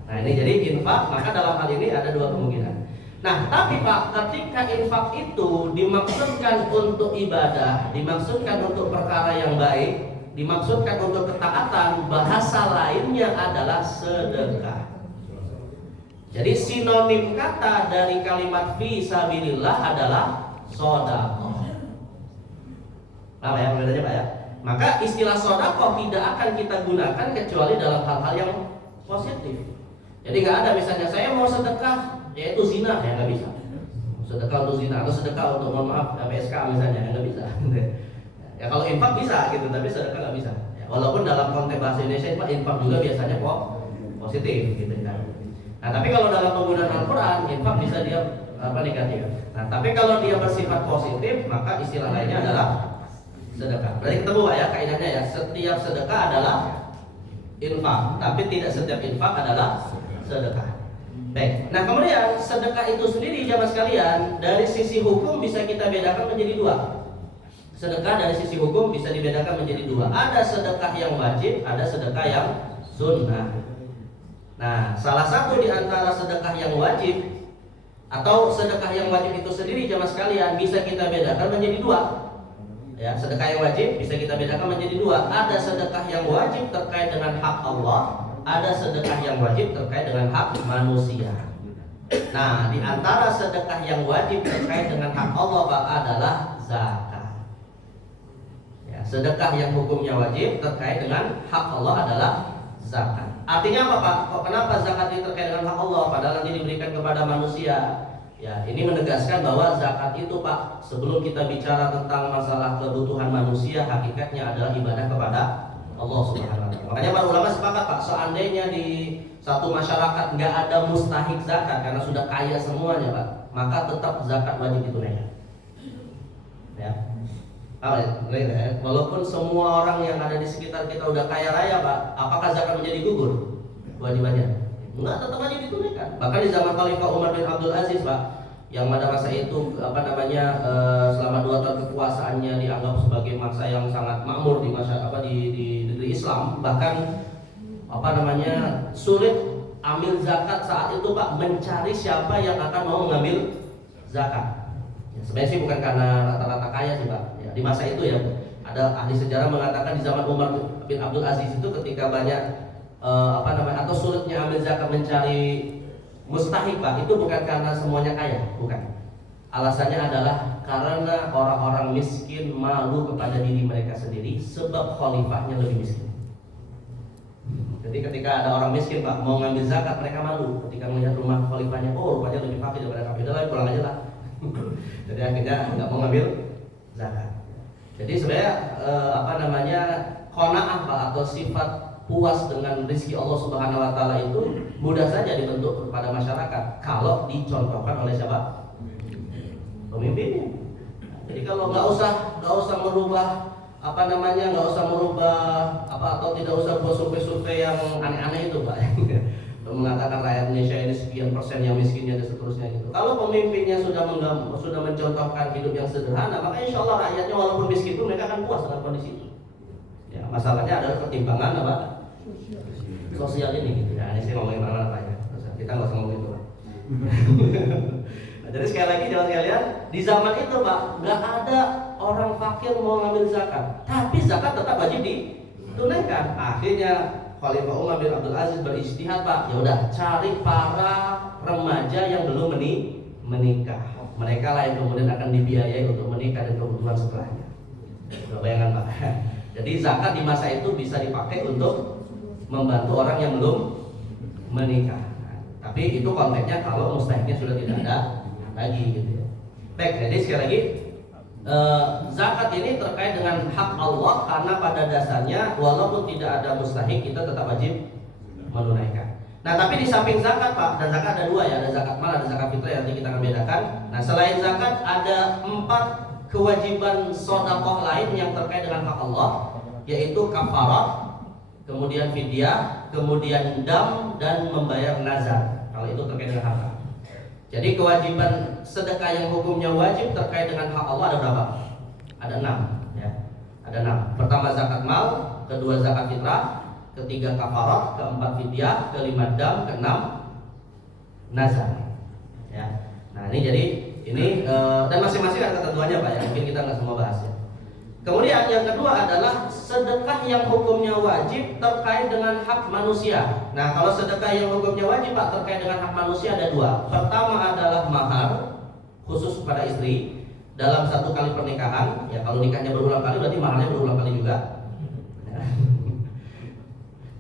Nah ini jadi infak, maka dalam hal ini ada dua kemungkinan. Nah, tapi Pak, ketika infak itu dimaksudkan untuk ibadah, dimaksudkan untuk perkara yang baik, dimaksudkan untuk ketaatan, bahasa lainnya adalah sedekah. Jadi sinonim kata dari kalimat fisabilillah adalah sedekah. Paham ya bedanya, Pak ya? Maka istilah sedekah tidak akan kita gunakan kecuali dalam hal-hal yang positif. Jadi nggak ada misalnya saya mau sedekah yaitu zina, ya nggak bisa. Sedekah untuk zina atau sedekah untuk mohon maaf PSK misalnya, ya nggak bisa. Ya kalau infak bisa gitu, tapi sedekah nggak bisa. Ya, walaupun dalam konteks bahasa Indonesia infak juga biasanya kok positif gitu kan. Nah tapi kalau dalam penggunaan Al-Quran infak bisa dia negatif. Nah tapi kalau dia bersifat positif maka istilah lainnya adalah sedekah. Berarti ketemu Pak ya kaidahnya ya. Setiap sedekah adalah infak, tapi tidak setiap infak adalah sedekah. Baik. Nah kemudian sedekah itu sendiri jamaah sekalian dari sisi hukum bisa kita bedakan menjadi dua. Sedekah dari sisi hukum bisa dibedakan menjadi dua. Ada sedekah yang wajib, ada sedekah yang sunnah. Nah, salah satu di antara sedekah yang wajib atau sedekah yang wajib itu sendiri jamaah sekalian bisa kita bedakan menjadi dua. Ya, sedekah yang wajib bisa kita bedakan menjadi dua. Ada sedekah yang wajib terkait dengan hak Allah, ada sedekah yang wajib terkait dengan hak manusia. Nah, di antara sedekah yang wajib terkait dengan hak Allah Pak adalah zakat. Ya, sedekah yang hukumnya wajib terkait dengan hak Allah adalah zakat. Artinya apa Pak? Kok kenapa zakat ini terkait dengan hak Allah padahal nanti diberikan kepada manusia? Ya, ini menegaskan bahwa zakat itu Pak, sebelum kita bicara tentang masalah kebutuhan manusia, hakikatnya adalah ibadah kepada Allah Subhanahu wa taala. Makanya para ulama sepakat Pak, seandainya di satu masyarakat nggak ada mustahik zakat karena sudah kaya semuanya Pak, maka tetap zakat wajib ditunaikan. Ya. Walaupun semua orang yang ada di sekitar kita udah kaya raya Pak, apakah zakat menjadi gugur kewajibannya? Enggak, tetap aja ditunaikan. Bahkan di zaman Khalifah Umar bin Abdul Aziz Pak, yang pada masa itu selama 2 tahun kekuasaannya dianggap sebagai masa yang sangat makmur di negeri Islam, bahkan sulit ambil zakat saat itu Pak, mencari siapa yang akan mau mengambil zakat. Ya, sebenarnya sih bukan karena rata-rata kaya sih Pak. Ya, di masa itu ya ada ahli sejarah mengatakan di zaman Umar bin Abdul Aziz itu ketika banyak atau sulitnya ambil zakat mencari mustahik Pak, itu bukan karena semuanya kaya, bukan. Alasannya adalah karena orang-orang miskin malu kepada diri mereka sendiri sebab khalifahnya lebih miskin. Jadi ketika ada orang miskin Pak mau ngambil zakat, mereka malu ketika melihat rumah khalifahnya, oh rupanya lebih fakir daripada kami, udah pulang aja lah. Jadi akhirnya nggak mau ngambil zakat. Jadi sebenarnya qanaah Pak, atau sifat puas dengan rezeki Allah Subhanahu Wa Taala itu mudah saja dibentuk kepada masyarakat kalau dicontohkan oleh siapa? Pemimpinnya. Jadi kalau nggak usah merubah atau tidak usah buat survei-survei yang aneh-aneh itu Pak. Mengatakan rakyat Indonesia ini sekian persen yang miskinnya dan seterusnya gitu. Kalau pemimpinnya sudah mencontohkan hidup yang sederhana, maka insya Allah rakyatnya walaupun miskin pun mereka akan puas dengan kondisi itu. Ya, masalahnya adalah ketimpangan sosial ini gitu. Ya, ini saya ngomongin mana Pak ya. Kita nggak usah ngomongin itu Pak. Nah, jadi sekali lagi jangan sekalian, di zaman itu Pak nggak ada orang fakir mau ngambil zakat, tapi zakat tetap wajib ditunaikan. Akhirnya Khalifah Umar bin Abdul Aziz berijtihad Pak, ya udah cari para remaja yang belum menikah. Mereka lah yang kemudian akan dibiayai untuk menikah dan kebutuhan setelahnya. Bayangkan Pak. Jadi zakat di masa itu bisa dipakai untuk membantu orang yang belum menikah. Nah, tapi itu konteksnya kalau mustahiknya sudah tidak ada lagi gitu ya. Baik, jadi sekali lagi zakat ini terkait dengan hak Allah karena pada dasarnya walaupun tidak ada mustahik kita tetap wajib menunaikan. Nah tapi di samping zakat Pak, dan zakat ada dua ya, ada zakat mal, ada zakat fitrah yang nanti kita akan bedakan. Nah selain zakat ada 4 kewajiban sedekah lain yang terkait dengan hak Allah, yaitu kafarah, kemudian fidyah, kemudian dam, dan membayar nazar. Kalau itu terkait dengan harta. Jadi kewajiban sedekah yang hukumnya wajib terkait dengan hak Allah ada berapa? Ada 6 ya. Ada 6. Pertama zakat mal, kedua zakat fitrah, ketiga kafarat, keempat fidyah, kelima dam, keenam nazar. Ya. Nah, ini dan masing-masing ada ketentuannya Pak ya. Mungkin kita nggak semua bahas ya. Kemudian yang kedua adalah sedekah yang hukumnya wajib terkait dengan hak manusia. Nah, kalau sedekah yang hukumnya wajib Pak terkait dengan hak manusia ada 2. Pertama adalah mahar khusus pada istri dalam 1 kali pernikahan. Ya, kalau nikahnya berulang kali berarti maharnya berulang kali juga.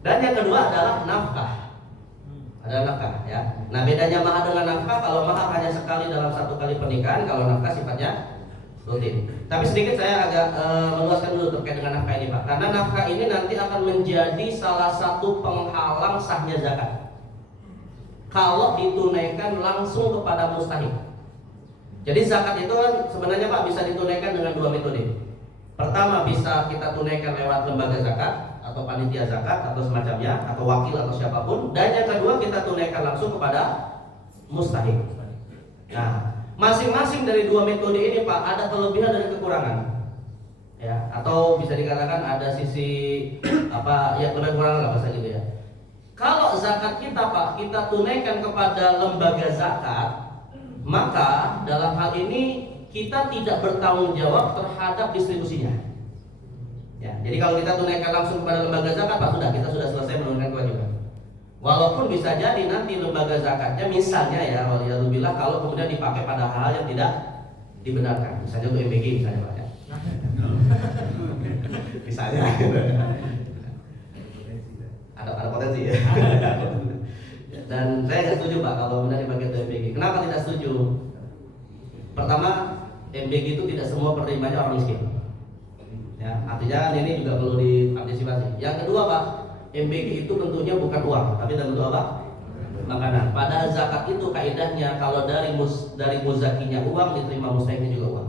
Dan yang kedua adalah nafkah. Ada nafkah ya. Nah, bedanya mahar dengan nafkah, kalau mahar hanya sekali dalam 1 kali pernikahan, kalau nafkah sifatnya rutin. Tapi sedikit saya agak meluaskan dulu terkait dengan nafkah ini Pak. Karena nafkah ini nanti akan menjadi salah satu penghalang sahnya zakat kalau ditunaikan langsung kepada mustahik. Jadi zakat itu kan sebenarnya Pak bisa ditunaikan dengan 2 metode. Pertama bisa kita tunaikan lewat lembaga zakat atau panitia zakat atau semacamnya, atau wakil atau siapapun. Dan yang kedua kita tunaikan langsung kepada mustahik. Nah, masing-masing dari 2 metode ini Pak ada kelebihan dan kekurangan, ya, atau bisa dikatakan ada sisi kekurangan lah bahasa gitu ya. Kalau zakat kita Pak kita tunaikan kepada lembaga zakat, maka dalam hal ini kita tidak bertanggung jawab terhadap distribusinya. Ya, jadi kalau kita tunaikan langsung kepada lembaga zakat Pak kita sudah selesai menunaikan kewajiban. Walaupun bisa jadi nanti lembaga zakatnya misalnya ya, waliyadzubillah kalau kemudian dipakai pada hal yang tidak dibenarkan, misalnya untuk MBG misalnya Pak ya. Misalnya ada potensi ya. Dan saya tidak setuju Pak kalau kemudian dipakai untuk MBG. Kenapa tidak setuju? Pertama, MBG itu tidak semua penerimanya orang miskin. Ya, artinya ini juga perlu diantisipasi. Yang kedua Pak, MBG itu bentuknya bukan uang, tapi dalam bentuk apa? Makanan. Padahal zakat itu kaidahnya kalau dari muzakinya uang, diterima mustahiknya juga uang.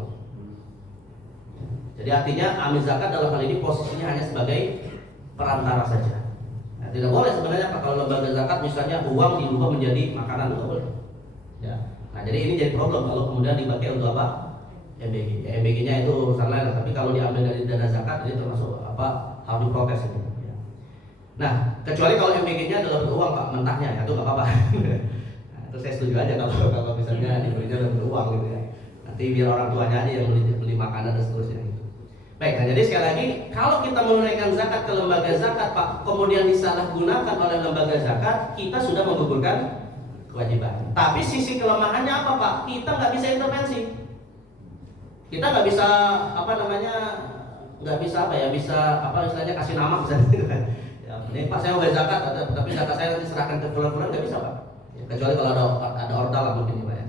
Jadi artinya amil zakat dalam hal ini posisinya hanya sebagai perantara saja. Nah, tidak boleh sebenarnya Pak kalau lembaga zakat misalnya uang dirubah menjadi makanan, tidak boleh. Ya. Nah, jadi ini jadi problem kalau kemudian dipakai untuk apa? MBG. Ya, MBG-nya itu urusan lain, tapi kalau diambil dari dana zakat ini termasuk harus diprotes itu. Nah, kecuali kalau MBG-nya dalam bentuk uang Pak, mentahnya, itu nggak apa-apa. Nah, itu saya setuju aja kalau misalnya dibelinya dalam bentuk uang gitu ya. Nanti biar orang tuanya aja yang beli makanan dan seterusnya gitu. Baik, nah jadi sekali lagi kalau kita menunaikan zakat ke lembaga zakat Pak, kemudian disalahgunakan oleh lembaga zakat, kita sudah menggugurkan kewajiban. Tapi sisi kelemahannya apa Pak? Kita nggak bisa intervensi. Kita nggak bisa bisa istilahnya kasih nama misalnya. Ya, ini Pak saya mau bayar zakat, tapi zakat saya nanti serahkan ke fulan-fulan nggak bisa Pak. Ya, kecuali kalau ada ordal lah mungkin Pak ya.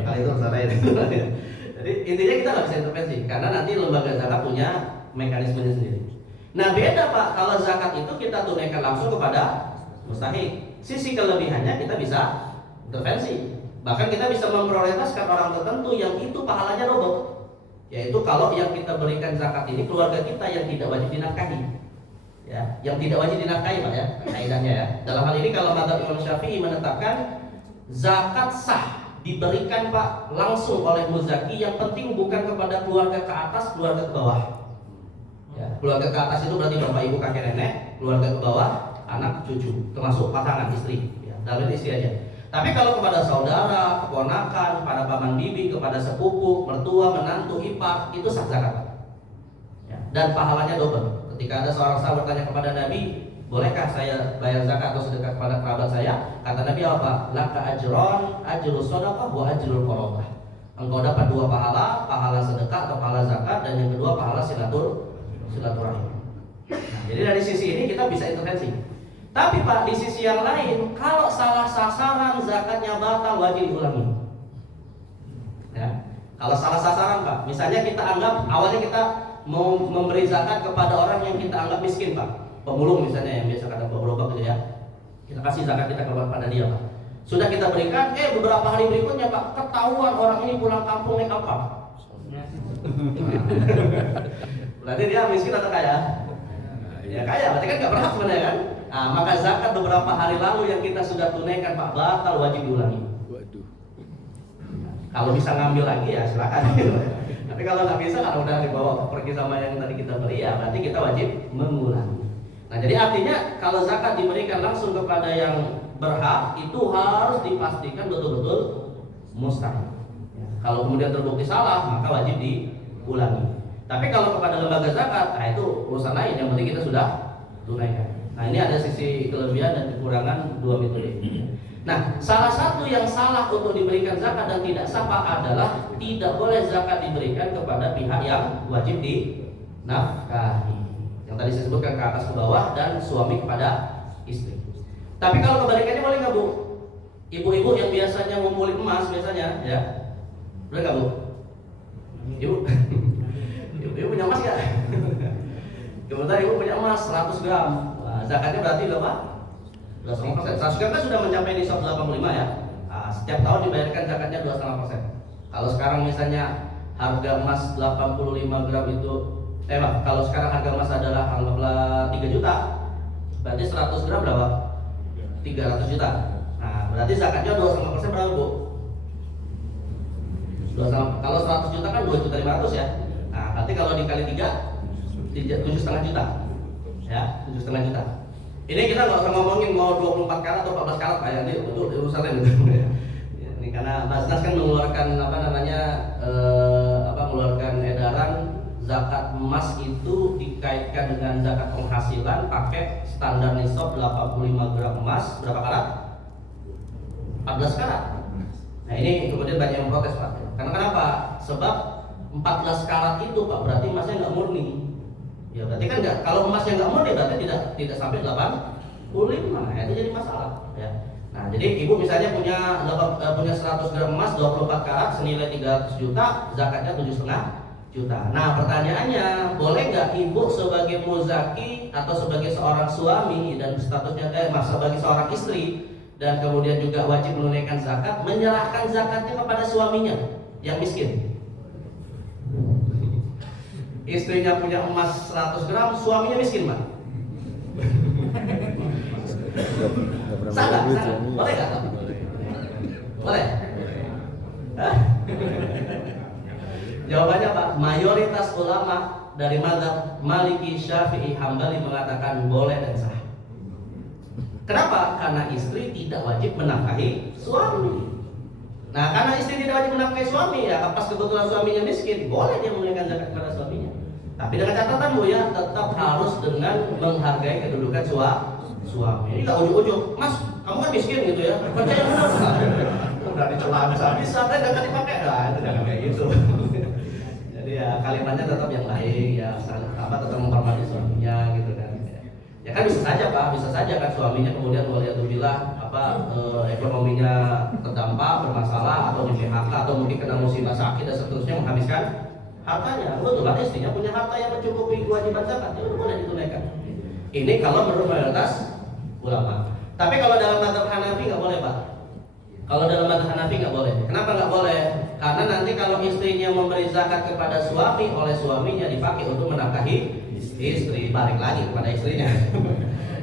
Kali itu urusan lain. Jadi intinya kita nggak bisa intervensi karena nanti lembaga zakat punya mekanismenya sendiri. Nah beda Pak, kalau zakat itu kita tunaikan langsung kepada mustahik. Sisi kelebihannya kita bisa intervensi. Bahkan kita bisa memprioritaskan orang tertentu yang itu pahalanya double. Yaitu kalau yang kita berikan zakat ini keluarga kita yang tidak wajib dinafkahi. Ya, yang tidak wajib dinafkahi Pak ya, kaidahnya ya. Dalam hal ini kalau mazhab Imam Syafi'i menetapkan zakat sah diberikan Pak langsung oleh muzaki, yang penting bukan kepada keluarga ke atas, keluarga ke bawah. Ya, keluarga ke atas itu berarti bapak ibu kakek nenek, keluarga ke bawah anak cucu, termasuk pasangan istri. Ya, dalam istri aja. Tapi kalau kepada saudara, keponakan, kepada paman bibi, kepada sepupu, mertua, menantu, ipar, itu sah zakat. Ya, dan pahalanya double. Ketika ada seorang sahabat bertanya kepada Nabi, bolehkah saya bayar zakat atau sedekah kepada kerabat saya? Kata Nabi apa? Laka ajron, ajrul shadaqah wa ajrul qaraabah. Engkau dapat dua pahala, pahala sedekah atau pahala zakat, dan yang kedua pahala silaturahim. Nah, jadi dari sisi ini kita bisa intervensi. Tapi Pak, di sisi yang lain, kalau salah sasaran zakatnya batal, wajib diulangi. Ya, kalau salah sasaran Pak, misalnya kita anggap awalnya kita mau memberi zakat kepada orang yang kita anggap miskin Pak, pemulung misalnya yang biasa kata berobat gitu ya, kita kasih zakat kita kepada dia Pak. Sudah kita berikan, beberapa hari berikutnya Pak, ketahuan orang ini pulang kampung naik kapal. Berarti dia miskin atau kaya? Ya kaya, berarti kan nggak berhak sebenarnya kan? Nah, maka zakat beberapa hari lalu yang kita sudah tunaikan Pak batal, wajib diulangi. Waduh. Kalau bisa ngambil lagi ya silakan. Tapi kalau nggak bisa, kalau udah dibawa pergi sama yang tadi kita beri ya berarti kita wajib mengulangi. Nah jadi artinya kalau zakat diberikan langsung kepada yang berhak itu harus dipastikan betul-betul mustahil. Ya, kalau kemudian terbukti salah maka wajib diulangi. Tapi kalau kepada lembaga zakat, nah itu urusan lain. Yang penting kita sudah tunaikan. Nah ini ada sisi kelebihan dan kekurangan dua metode. Nah salah satu yang salah untuk diberikan zakat dan tidak sah adalah tidak boleh zakat diberikan kepada pihak yang wajib dinafkahi. Yang tadi saya sebutkan ke atas ke bawah dan suami kepada istri. Tapi kalau kebalikannya boleh nggak Bu? Ibu-ibu yang biasanya ngumpulin emas biasanya, ya boleh nggak Bu? Ibu, ibu punya emas nggak? Kemudian ibu punya emas 100 gram. Zakatnya berarti berapa? 2,5%. 100 gram kan sudah mencapai di 185 ya. Nah, setiap tahun dibayarkan zakatnya 2,5%. Kalau sekarang misalnya harga emas 85 gram itu kalau sekarang harga emas adalah anggaplah 3 juta, berarti 100 gram berapa? 300 juta. Nah, berarti zakatnya 2,5% berapa Bu? Kalau 100 juta kan 2.500.000 ya. Nah, berarti kalau dikali 3 7,5 juta. Ya, 7,5 juta. Ini kita nggak usah ngomongin mau 24 karat atau 14 karat kayak nanti itu urusan lain gitu. Ini karena Basnas kan mengeluarkan mengeluarkan edaran zakat emas itu dikaitkan dengan zakat penghasilan pakai standar nisab 85 gram emas berapa karat? 14 karat. Nah ini kemudian banyak yang protes Pak. Karena kenapa? Sebab 14 karat itu Pak berarti emasnya nggak murni. Ya berarti kan nggak, kalau emasnya nggak murni berarti tidak sampai 85, nah itu jadi masalah ya. Nah jadi ibu misalnya punya 100 gram emas 24 karat senilai 300 juta, zakatnya 7,5 juta. Nah pertanyaannya, boleh nggak ibu sebagai muzaki atau sebagai seorang suami dan statusnya sebagai seorang istri dan kemudian juga wajib menunaikan zakat, menyerahkan zakatnya kepada suaminya yang miskin? Istrinya punya emas 100 gram, suaminya miskin Pak. Salah. Boleh nggak? Boleh. Jawabannya Pak, mayoritas ulama dari mazhab Maliki, Syafi'i, Hambali mengatakan boleh dan sah. Kenapa? Karena istri tidak wajib menafkahi suami. Nah, karena istri tidak wajib menafkahi suami ya, pas kebetulan suaminya miskin, boleh dia menunaikan zakat kepada suaminya. Tapi dengan catatan Bu ya, tetap harus dengan menghargai kedudukan suami. Ini nggak ujuk-ujuk, Mas, kamu kan miskin gitu ya, percaya benar. Udah dicela bisa, tapi akan dipakai. Nah, itu jangan kayak gitu. kalimatnya tetap yang baik ya, tetap menghormati suaminya gitu kan. Ya kan bisa saja Pak, bisa saja kan suaminya kemudian waliyadzubillah ekonominya terdampak, bermasalah atau di PHK atau mungkin kena musibah sakit dan seterusnya menghabiskan hartanya. Betul kan, istrinya punya harta yang mencukupi kewajiban zakat, itu boleh ditunaikan. Ini kalau menurut mayoritas ulama. Tapi kalau dalam mazhab Hanafi nggak boleh Pak. Kalau dalam mazhab Hanafi nggak boleh. Kenapa nggak boleh? Karena nanti kalau istrinya memberi zakat kepada suami, oleh suaminya dipakai untuk menafkahi istri, balik lagi kepada istrinya.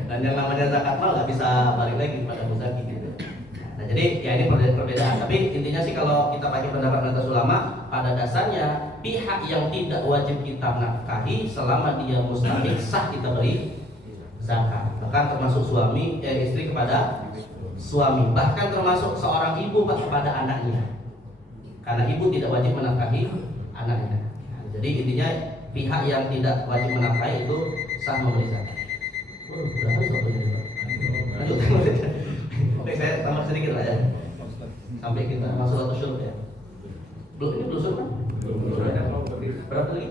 Dan yang namanya zakat mal nggak bisa balik lagi kepada muzaki gitu. Nah, jadi ya ini perbedaan. Tapi intinya sih kalau kita pakai pendapat mayoritas ulama, pada dasarnya pihak yang tidak wajib kita nafkahi selama dia mustahik sah kita beri zakat. Bahkan termasuk istri kepada suami, bahkan termasuk seorang ibu kepada anaknya. Karena ibu tidak wajib menafkahi anaknya. Nah, jadi intinya pihak yang tidak wajib menafkahi itu sah memberi zakat. Udah habis waktunya Pak. Lanjut. Oke, saya tambah sedikit lah ya. Sampai kita masuk satu syurga ya. Belum syurga kan? Berapa lagi?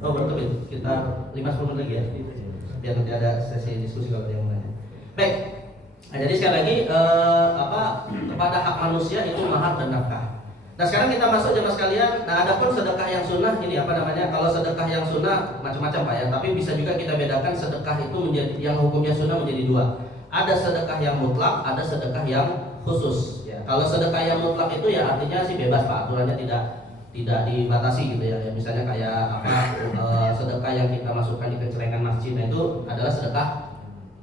Oh, berapa lagi? Kita 50 menit lagi ya. Biar nanti ada sesi diskusi kalau ada yang mau nanya. Baik. Nah, jadi sekali lagi kepada hak manusia itu mahar dan nafkah. Nah sekarang kita masuk jemaah sekalian. Nah adapun sedekah yang sunnah ini kalau sedekah yang sunnah macam-macam Pak ya. Tapi bisa juga kita bedakan sedekah itu menjadi yang hukumnya sunnah menjadi dua. Ada sedekah yang mutlak, ada sedekah yang khusus. Ya. Kalau sedekah yang mutlak itu ya artinya sih bebas Pak, aturannya tidak dibatasi gitu ya. Misalnya kayak sedekah yang kita masukkan di kecelengan masjid, nah itu adalah sedekah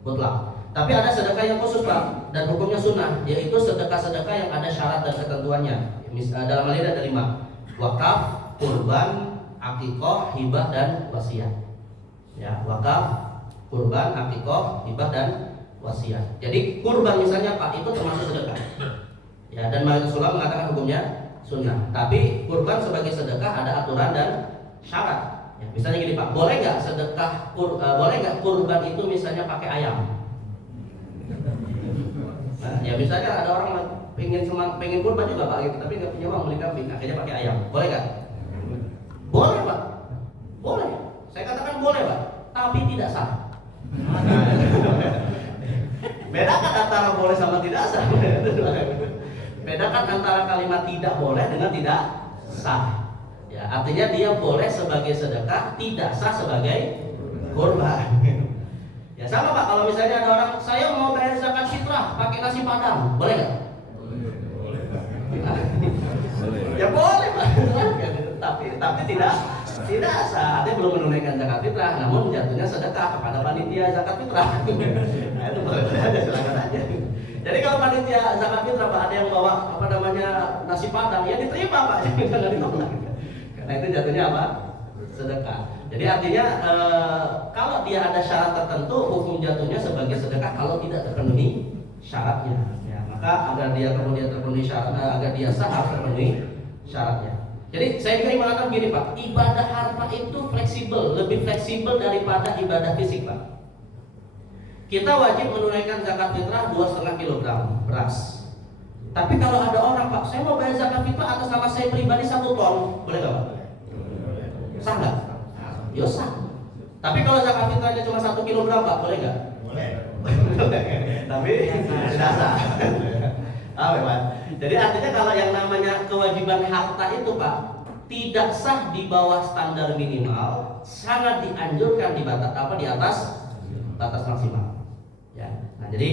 mutlak. Tapi ada sedekah yang khusus Pak dan hukumnya sunnah, yaitu sedekah-sedekah yang ada syarat dan ketentuannya. Dalam hal ini ada 5: wakaf, kurban, akikoh, hibah dan wasiat. Ya, wakaf, kurban, akikoh, hibah dan wasiat. Jadi kurban misalnya Pak itu termasuk sedekah. Ya, dan mayoritas ulama mengatakan hukumnya sunnah. Tapi kurban sebagai sedekah ada aturan dan syarat. Ya, misalnya gini Pak, boleh nggak kurban itu misalnya pakai ayam? Nah, ya misalnya ada orang pengen kurban juga Pak gitu, tapi nggak punya uang beli kambing, akhirnya pakai ayam, boleh nggak? Boleh Pak, boleh. Saya katakan boleh Pak, tapi tidak sah. Bedakan antara boleh sama tidak sah. Bedakan antara kalimat tidak boleh dengan tidak sah. Ya, artinya dia boleh sebagai sedekah, tidak sah sebagai kurban. Ya sama Pak, kalau misalnya ada orang saya mau bayar zakat fitrah pakai nasi padang, boleh nggak? Boleh. Ya boleh Pak, tapi tidak sah. Dia belum menunaikan zakat fitrah, namun jatuhnya sedekah kepada panitia zakat fitrah. Nah, itu boleh aja, silakan aja. Jadi kalau panitia zakat fitrah Pak ada yang bawa nasi padang, ya diterima Pak, jangan ditolak. Karena itu jatuhnya apa? Sedekah. Jadi artinya kalau dia ada syarat tertentu, hukum jatuhnya sebagai sedekah kalau tidak terpenuhi syaratnya. Ya, maka agar dia terpenuhi syaratnya, agar dia sah harus terpenuhi syaratnya. Jadi saya ingin mengatakan begini Pak, ibadah harta itu fleksibel, lebih fleksibel daripada ibadah fisik Pak. Kita wajib menunaikan zakat fitrah 2,5 kg beras. Tapi kalau ada orang Pak, saya mau bayar zakat fitrah atas nama saya pribadi 1 ton, boleh nggak Pak? Sah nggak? Ya sah. Tapi kalau zakat fitrahnya cuma 1 kg Pak, boleh nggak? Boleh. Tapi tidak sah. Pak. Jadi artinya kalau yang namanya kewajiban harta itu Pak tidak sah di bawah standar minimal, sangat dianjurkan di atas batas maksimal. Ya. Nah jadi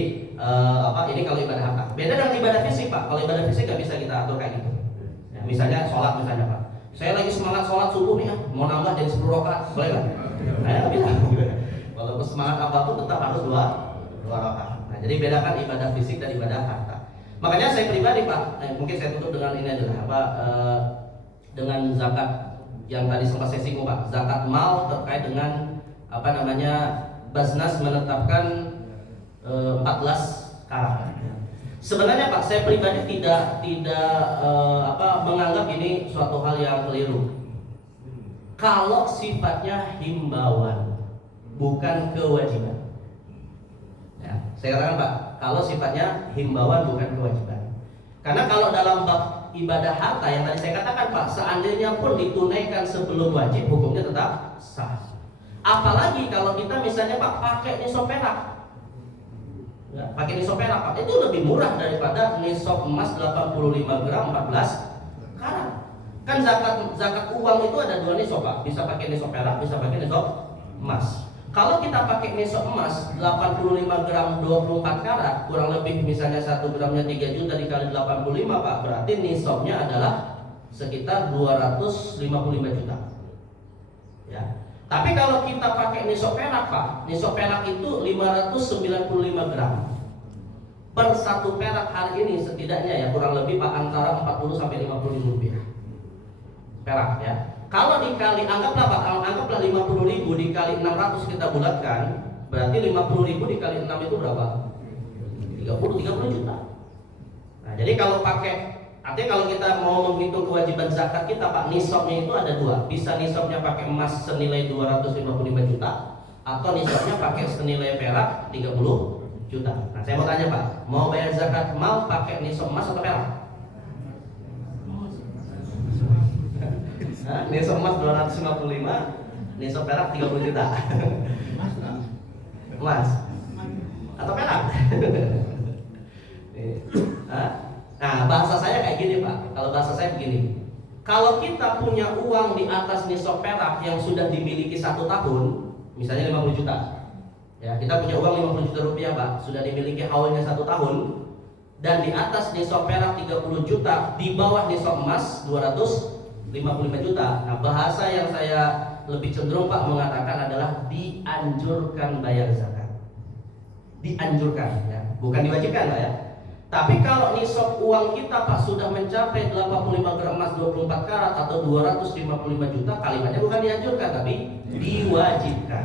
ini kalau ibadah harta. Beda dengan ibadah fisik Pak. Kalau ibadah fisik nggak bisa kita atur kayak gitu. Ya, misalnya sholat misalnya Pak. Saya lagi semangat sholat subuh nih ya, mau nambah jadi 10 rakaat, boleh nggak? Nah, nggak bisa. Kalau semangat apapun tetap harus 2 rakaat. Nah, jadi bedakan ibadah fisik dan ibadah harta. Makanya saya pribadi Pak, mungkin saya tutup dengan ini adalah dengan zakat yang tadi sempat saya singgung Pak, zakat mal terkait dengan Basnas menetapkan 14 karat. Sebenarnya Pak, saya pribadi tidak menganggap ini suatu hal yang keliru. Kalau sifatnya himbauan, bukan kewajiban. Ya, saya katakan Pak, kalau sifatnya himbauan bukan kewajiban. Karena kalau dalam bab ibadah harta yang tadi saya katakan Pak, seandainya pun ditunaikan sebelum wajib, hukumnya tetap sah. Apalagi kalau kita misalnya Pak pakai nisab perak, ya, pakai nisab perak Pak, itu lebih murah daripada nisab emas 85 gram 14 karat. Kan zakat uang itu ada dua nisab Pak, bisa pakai nisab perak, bisa pakai nisab emas. Kalau kita pakai nisab emas 85 gram 24 karat, kurang lebih misalnya 1 gramnya 3 juta dikali 85 Pak, berarti nisabnya adalah sekitar 255 juta. Ya. Tapi kalau kita pakai nisab perak Pak, nisab perak itu 595 gram. Per 1 perak hari ini setidaknya ya kurang lebih Pak antara 40 sampai 50 ribu rupiah. Perak ya. Kalau dikali, anggaplah Pak, anggaplah 50.000 dikali 600 kita bulatkan, berarti 50.000 dikali 6 itu berapa? 30 juta. Nah, jadi kalau pakai, artinya kalau kita mau menghitung kewajiban zakat kita Pak, nisabnya itu ada dua. Bisa nisabnya pakai emas senilai 255 juta, atau nisabnya pakai senilai perak 30 juta. Nah, saya mau tanya Pak, mau bayar zakat mal pakai nisab emas atau perak? Nisab emas 255, nisab perak 30 juta. Emas atau perak? Nah, bahasa saya kayak gini Pak. Kalau bahasa saya begini, kalau kita punya uang di atas nisab perak yang sudah dimiliki 1 tahun, misalnya 50 juta, ya kita punya uang 50 juta rupiah Pak, sudah dimiliki haulnya 1 tahun, dan di atas nisab perak 30 juta, di bawah nisab emas 255 juta. Nah, bahasa yang saya lebih cenderung Pak mengatakan adalah dianjurkan bayar zakat. Dianjurkan ya, bukan diwajibkan Pak ya. Tapi kalau nisab uang kita Pak sudah mencapai 85 gram emas 24 karat atau 255 juta, kalimatnya bukan dianjurkan tapi diwajibkan.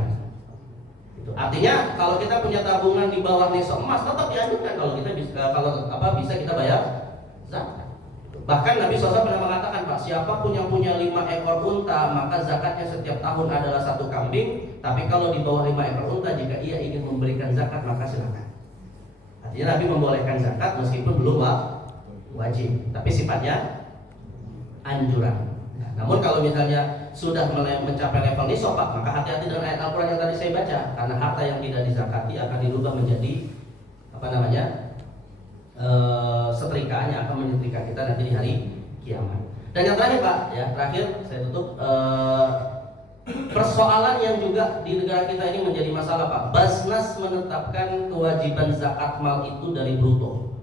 Itu artinya kalau kita punya tabungan di bawah nisab emas tetap dianjurkan kalau kita bisa kita bayar zakat. Bahkan Nabi SAW pernah mengatakan Pak, siapapun yang punya 5 ekor unta maka zakatnya setiap tahun adalah 1 kambing. Tapi kalau di bawah 5 ekor unta, jika ia ingin memberikan zakat maka silakan. Artinya Nabi membolehkan zakat meskipun belum wajib, tapi sifatnya anjuran. Nah, namun kalau misalnya sudah mencapai level nisab Pak, maka hati-hati dengan ayat Al-Quran yang tadi saya baca, karena harta yang tidak dizakati akan dirubah menjadi setrikaannya akan menyetrika kita nanti di hari kiamat. Dan yang terakhir Pak, ya terakhir saya tutup, persoalan yang juga di negara kita ini menjadi masalah Pak. Basnas menetapkan kewajiban zakat mal itu dari bruto.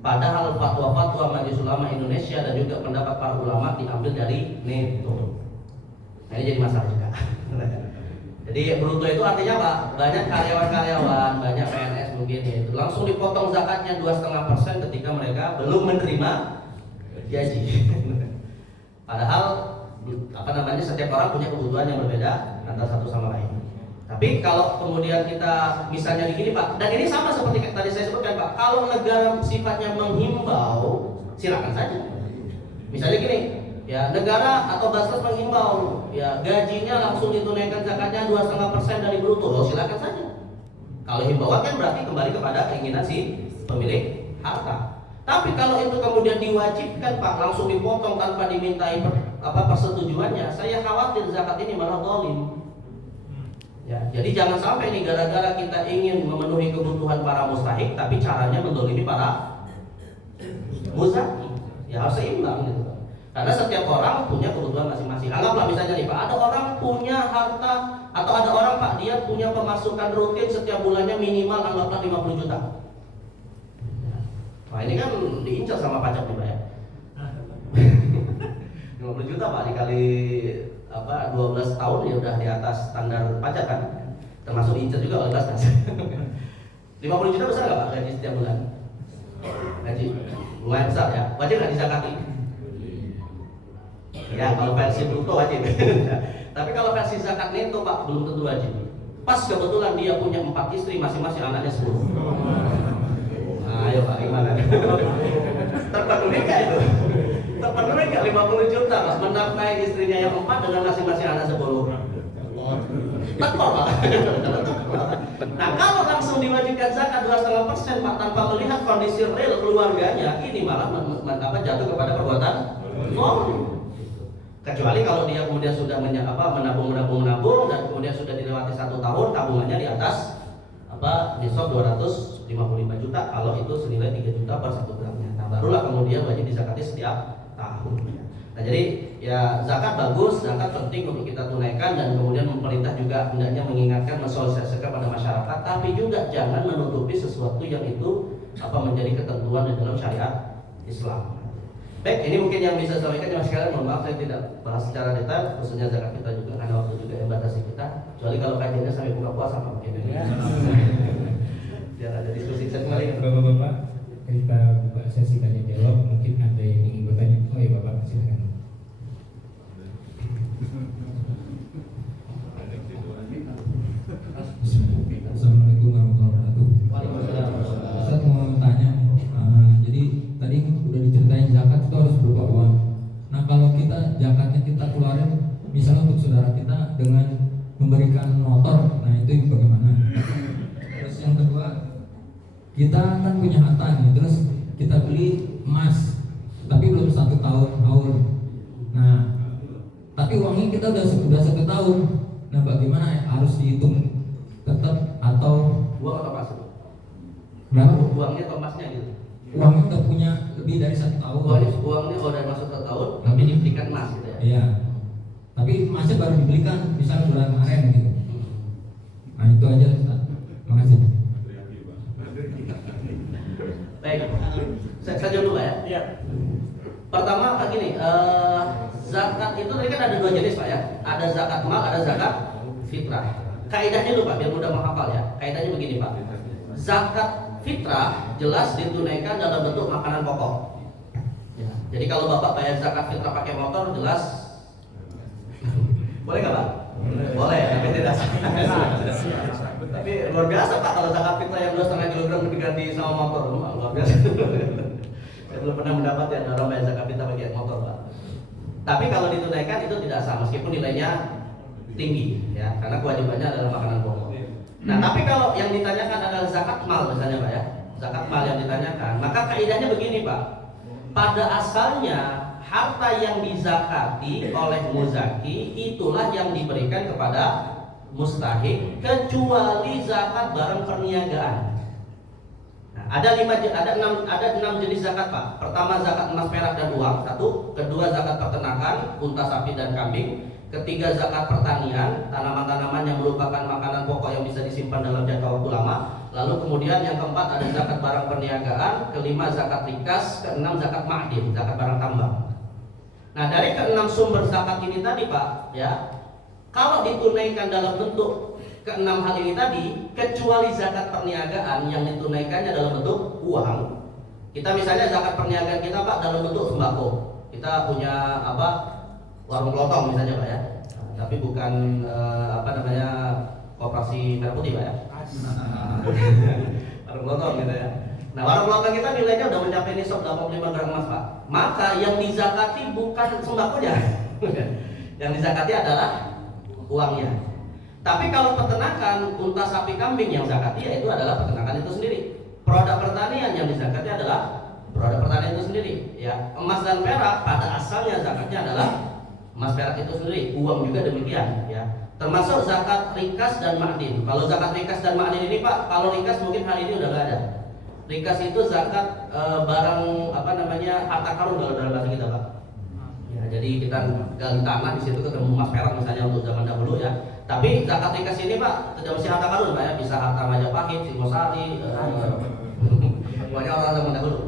Padahal fatwa-fatwa Majelis Ulama Indonesia dan juga pendapat para ulama diambil dari neto. Nah, ini jadi masalah juga. Jadi bruto itu artinya Pak, banyak karyawan-karyawan, banyak PNS mungkin ya, itu langsung dipotong zakatnya 2,5% ketika mereka belum menerima gaji. Padahal setiap orang punya kebutuhan yang berbeda antara satu sama lain. Tapi kalau kemudian kita misalnya begini Pak, dan ini sama seperti tadi saya sebutkan Pak, kalau negara sifatnya menghimbau, silakan saja. Misalnya gini, ya negara atau Basnas menghimbau, ya gajinya langsung ditunaikan zakatnya 2,5% dari bruto, silakan saja. Kalau himbauan kan berarti kembali kepada keinginan si pemilik harta. Tapi kalau itu kemudian diwajibkan Pak, langsung dipotong tanpa dimintai persetujuannya, saya khawatir zakat ini malah zalim. Ya, jadi jangan sampai nih gara-gara kita ingin memenuhi kebutuhan para mustahik, tapi caranya menzalimi para muzaki. Ya harus seimbang gitu. Karena setiap orang punya kebutuhan masing-masing. Anggaplah misalnya nih Pak, ada orang punya harta atau ada orang Pak, dia punya pemasukan rutin setiap bulannya minimal anggaplah 50 juta. Nah ini kan diincar sama pajak nih Pak ya. 50 juta Pak dikali 12 tahun ya udah di atas standar pajak kan. Termasuk diincar juga oleh Basnas. 50 juta besar nggak Pak gaji setiap bulan? Gaji lumayan besar ya. Wajib nggak dizakati? Ya kalau versi bruto wajib. Tapi kalau versi zakat neto Pak belum tentu wajib. Pas kebetulan dia punya 4 istri, masing-masing anaknya 10. Nah, ayo Pak gimana? Terpenuhi nggak itu? Terpenuhi nggak 50 juta Pak menafkahi istrinya yang 4 dengan masing-masing anak 10? tekor Pak. Nah kalau langsung diwajibkan zakat 2,5% Pak tanpa melihat kondisi real keluarganya, ini malah jatuh kepada perbuatan zalim. Kecuali kalau dia kemudian sudah menabung dan kemudian sudah dilewati 1 tahun, tabungannya di atas nisab 255 juta, kalau itu senilai 3 juta per 1 gramnya. Nah barulah kemudian wajib dizakati setiap tahun. Nah jadi ya zakat bagus, zakat penting untuk kita tunaikan, dan kemudian pemerintah juga hendaknya mengingatkan, mensosialisasikan pada masyarakat, tapi juga jangan menutupi sesuatu yang itu menjadi ketentuan di dalam syariat Islam. Baik, ini mungkin yang bisa saya sampaikan. Mas sekalian, mohon maaf saya tidak bahas secara detail, khususnya zakat kita juga karena waktu juga yang batasi kita. Kecuali kalau kajiannya sampai buka puasa Pak mungkin ini. Biar ada diskusi kembali. Bapak-bapak, kita buka sesi tanya jawab. Mungkin ada yang ingin bertanya. Oh iya Bapak, silakan. Assalamualaikum warahmatullahi wabarakatuh. Ustaz mau tanya, jadi tadi udah diceritain zakat itu harus berupa uang. Nah kalau kita zakatnya kita keluarin misalnya untuk saudara kita dengan memberikan motor, nah itu bagaimana? Terus yang kedua, kita kan punya harta nih, terus kita beli emas tapi belum 1 tahun haul. Nah tapi uangnya kita udah 1 tahun. Nah bagaimana, harus dihitung tetap atau uang atau emas? berapa? Uangnya atau emasnya gitu? Uangnya udah punya lebih dari 1 tahun. Uangnya udah masuk 1 tahun, tapi dibelikan emas gitu ya? Iya. Tapi emasnya baru dibelikan, misalnya bulan kemarin gitu. Nah itu aja Ustaz. Makasih. Baik, saya jawab dulu Pak ya? Iya. Pertama Pak gini, zakat itu tadi kan ada 2 jenis Pak ya. Ada zakat mal, ada zakat fitrah. Kaidahnya dulu Pak, biar mudah menghafal ya. Kaidahnya begini Pak. Zakat fitrah jelas ditunaikan dalam bentuk makanan pokok. Ya, jadi kalau Bapak bayar zakat fitrah pakai motor jelas boleh nggak Pak? Boleh, tapi tidak sah. Tapi luar biasa Pak kalau zakat fitrah yang 2,5 kilogram diganti sama motor, luar biasa. Saya belum pernah mendapat yang orang bayar zakat fitrah pakai motor Pak. Tapi kalau ditunaikan itu tidak sah meskipun nilainya tinggi ya, karena kewajibannya adalah makanan pokok. Nah, tapi kalau yang ditanyakan adalah zakat mal misalnya Pak ya, zakat mal yang ditanyakan, maka kaidahnya begini Pak. Pada asalnya harta yang dizakati oleh muzaki itulah yang diberikan kepada mustahik, kecuali zakat barang perniagaan. Nah, ada 6 jenis zakat Pak. Pertama zakat emas, perak dan uang, 1. Kedua zakat peternakan, unta, sapi dan kambing. Ketiga zakat pertanian, tanaman-tanaman yang merupakan makanan pokok yang bisa disimpan dalam jangka waktu lama. Lalu kemudian yang keempat ada zakat barang perniagaan, kelima zakat rikas, keenam zakat ma'din, zakat barang tambang. Nah dari keenam sumber zakat ini tadi Pak ya, kalau ditunaikan dalam bentuk keenam hal ini tadi, kecuali zakat perniagaan yang ditunaikannya dalam bentuk uang. Kita misalnya zakat perniagaan kita Pak dalam bentuk sembako. Kita punya warung lontong misalnya Pak ya, tapi bukan koperasi merah putih Pak ya. Warung lontong gitu ya. Nah warung lontong kita nilainya udah mencapai nisab 85 gram emas Pak. Maka yang dizakati bukan sembakonya, yang dizakati adalah uangnya. Tapi kalau peternakan unta, sapi, kambing, yang zakati yaitu adalah peternakan itu sendiri. Produk pertanian yang dizakati adalah produk pertanian itu sendiri. Ya, emas dan perak pada asalnya zakatnya adalah emas perak itu sendiri, uang juga demikian ya. Termasuk zakat rikas dan ma'din. Kalau zakat rikas dan ma'din ini Pak, kalau rikas mungkin hari ini udah nggak ada. Rikas itu zakat barang harta karun kalau dalam bahasa kita Pak. Ya, jadi kita gali tanah di situ ketemu emas perak misalnya untuk zaman dahulu ya. Tapi zakat rikas ini Pak tidak mesti harta karun Pak ya, bisa harta Majapahit, Singosari, semuanya orang zaman dahulu.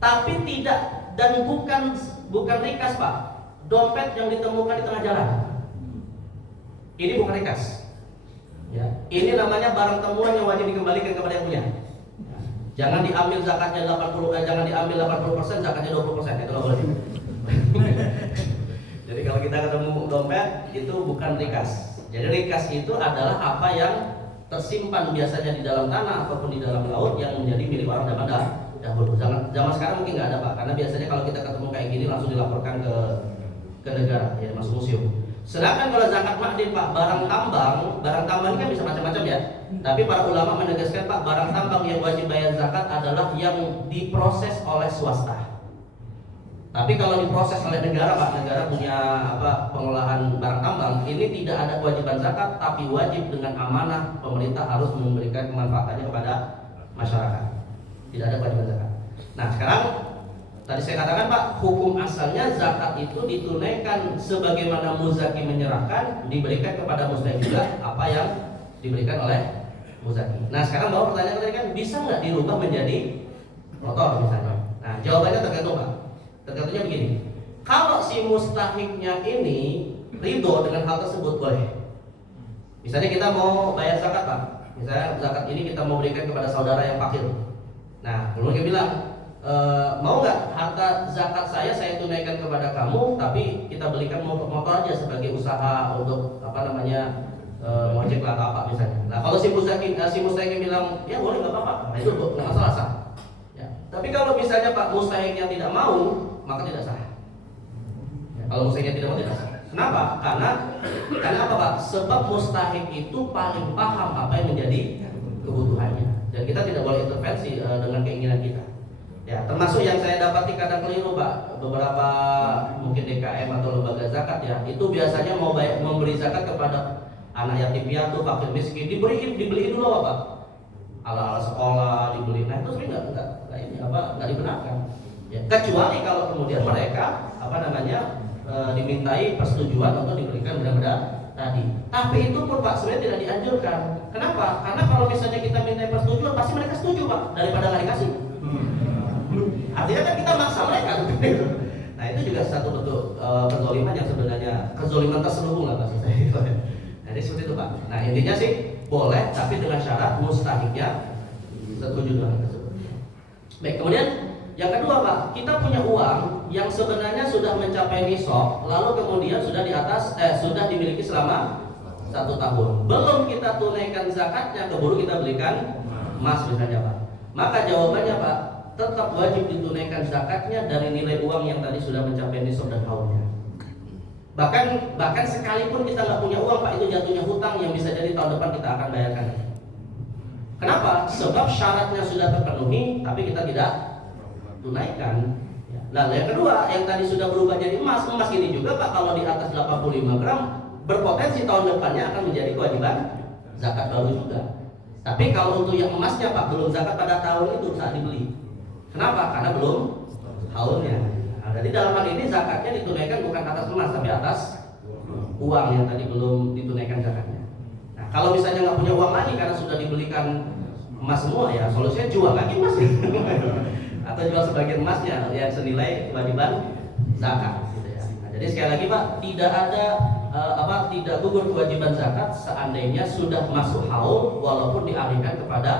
Tapi tidak dan bukan rikas Pak. Dompet yang ditemukan di tengah jalan, ini bukan rikas. Ya, ini namanya barang temuan yang wajib dikembalikan kepada yang punya. Jangan diambil zakatnya 80%, zakatnya 20%, itu nggak boleh. Jadi kalau kita ketemu dompet itu bukan rikas. Jadi rikas itu adalah apa yang tersimpan biasanya di dalam tanah ataupun di dalam laut yang menjadi milik orang zaman dahulu. Zaman sekarang mungkin nggak ada Pak, karena biasanya kalau kita ketemu kayak gini langsung dilaporkan ke negara, ya masuk museum. Sedangkan kalau zakat ma'din Pak, barang tambang ini kan bisa macam-macam ya. Tapi para ulama menegaskan Pak, barang tambang yang wajib bayar zakat adalah yang diproses oleh swasta. Tapi kalau diproses oleh negara Pak, negara punya pengolahan barang tambang, ini tidak ada kewajiban zakat, tapi wajib dengan amanah pemerintah harus memberikan kemanfaatannya kepada masyarakat. Tidak ada kewajiban zakat. Nah sekarang tadi saya katakan Pak, hukum asalnya zakat itu ditunaikan sebagaimana muzaki menyerahkan, diberikan kepada mustahik juga apa yang diberikan oleh muzaki. Nah sekarang bawa pertanyaan tadi kan, bisa nggak dirubah menjadi motor misalnya? Nah jawabannya tergantung Pak. Tergantung begini, kalau si mustahiknya ini ridho dengan hal tersebut boleh. Misalnya kita mau bayar zakat Pak, misalnya zakat ini kita mau berikan kepada saudara yang fakir. Nah kemudian dia bilang, mau nggak harta zakat saya tunaikan kepada kamu, tapi kita belikan motor aja sebagai usaha untuk ngojek lah atau apa misalnya. Nah kalau si mustahik bilang ya boleh nggak apa-apa, nah, itu nggak masalah sah. Ya. Tapi kalau misalnya Pak mustahiknya tidak mau, maka tidak sah. Ya, kalau mustahiknya tidak mau tidak sah. Kenapa? Karena apa Pak? Sebab mustahik itu paling paham apa yang menjadi kebutuhannya, dan kita tidak boleh intervensi dengan keinginan kita. Ya, termasuk yang saya dapati kadang keliru Pak, beberapa mungkin DKM atau lembaga zakat ya, itu biasanya mau memberi zakat kepada anak yatim piatu, fakir miskin, dibeliin dulu Pak, ala-ala sekolah dibeli. Nah itu sebenarnya nggak dibenarkan. Ya, kecuali kalau kemudian mereka dimintai persetujuan untuk diberikan benda-benda tadi. Tapi itu pun Pak sebenarnya tidak dianjurkan. Kenapa? Karena kalau misalnya kita minta persetujuan, pasti mereka setuju Pak, daripada nggak dikasih. Artinya kan kita maksa mereka. Nah itu juga satu bentuk kezoliman yang sebenarnya kezoliman terselubung lah maksud saya. Jadi seperti itu Pak. Nah intinya sih boleh, tapi dengan syarat mustahiknya setuju dengan tersebut. Baik, kemudian yang kedua Pak, kita punya uang yang sebenarnya sudah mencapai nisab, lalu kemudian sudah dimiliki selama 1 tahun. Belum kita tunaikan zakatnya, keburu kita belikan emas misalnya Pak. Maka jawabannya Pak, tetap wajib ditunaikan zakatnya dari nilai uang yang tadi sudah mencapai nisab dan haulnya. Bahkan sekalipun kita nggak punya uang Pak, itu jatuhnya hutang yang bisa jadi tahun depan kita akan bayarkan. Kenapa? Sebab syaratnya sudah terpenuhi, tapi kita tidak tunaikan. Lalu yang kedua, yang tadi sudah berubah jadi emas ini juga Pak, kalau di atas 85 gram berpotensi tahun depannya akan menjadi kewajiban zakat baru juga. Tapi kalau untuk yang emasnya Pak, belum zakat pada tahun itu saat dibeli. Kenapa? Karena belum haulnya. Nah, jadi dalam hal ini zakatnya ditunaikan bukan atas emas, tapi atas uang yang tadi belum ditunaikan zakatnya. Nah, kalau misalnya nggak punya uang lagi karena sudah dibelikan emas semua, ya solusinya jual lagi emas atau jual sebagian emasnya yang senilai kewajiban zakat. Gitu ya. Nah, jadi sekali lagi Pak, tidak ada tidak gugur kewajiban zakat seandainya sudah masuk haul walaupun dialihkan kepada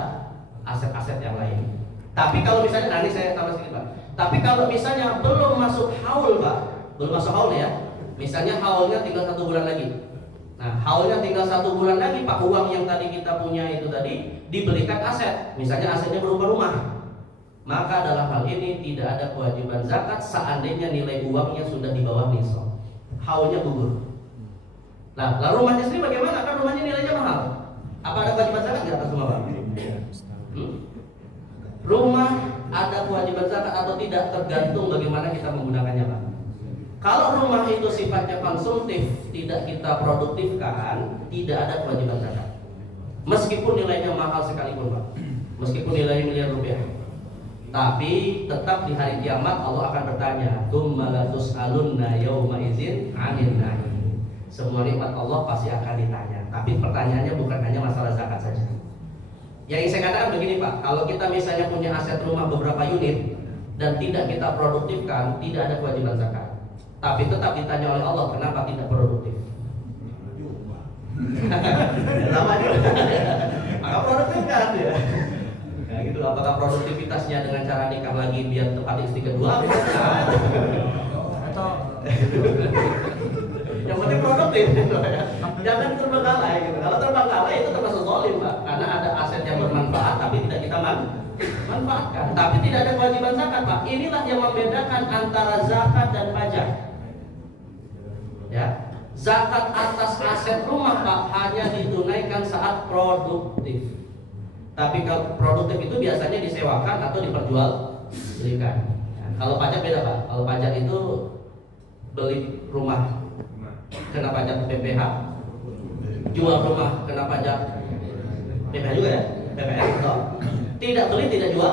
aset-aset yang lain. Tapi kalau misalnya, nah ini saya tambah sedikit Pak. Tapi kalau misalnya belum masuk haul Pak, belum masuk haul ya, misalnya haulnya tinggal 1 bulan lagi. Nah haulnya tinggal 1 bulan lagi Pak, uang yang tadi kita punya itu tadi dibelikan aset, misalnya asetnya berupa rumah. Maka dalam hal ini tidak ada kewajiban zakat seandainya nilai uangnya sudah di bawah nisab. Haulnya gugur. Nah, lalu rumahnya sendiri bagaimana? Kan rumahnya nilainya mahal. Apa ada kewajiban zakat di atas rumah Pak? Rumah ada kewajiban zakat atau tidak tergantung bagaimana kita menggunakannya Pak. Kalau rumah itu sifatnya konsumtif, tidak kita produktifkan, tidak ada kewajiban zakat. Meskipun nilainya mahal sekalipun Pak, meskipun nilainya miliar rupiah, tapi tetap di hari kiamat Allah akan bertanya, tsumma la tus'alunna yauma idzin 'anil na'im. Semua nikmat Allah pasti akan ditanya. Tapi pertanyaannya bukan hanya masalah zakat saja. Yang ingin saya katakan begini Pak, kalau kita misalnya punya aset rumah beberapa unit dan tidak kita produktifkan, tidak ada kewajiban zakat. Tapi tetap ditanya oleh Allah, kenapa tidak produktif? Sama juga. Maka produktifkan ya. Ya gitu, apakah produktivitasnya dengan cara nikah lagi biar tepat istri kedua? Atau yang penting produktif gitu ya. Jangan terbengkalai gitu. Kalau terbengkalai itu termasuk zalim Pak, karena ada aset yang bermanfaat tapi tidak kita manfaatkan. Tapi tidak ada kewajiban zakat Pak. Inilah yang membedakan antara zakat dan pajak. Ya. Zakat atas aset rumah Pak hanya ditunaikan saat produktif. Tapi kalau produktif itu biasanya disewakan atau diperjualbelikan. Nah, kalau pajak beda Pak. Kalau pajak itu beli rumah kena pajak PPH, jual rumah kena pajak PPH juga ya, PPN atau tidak beli tidak jual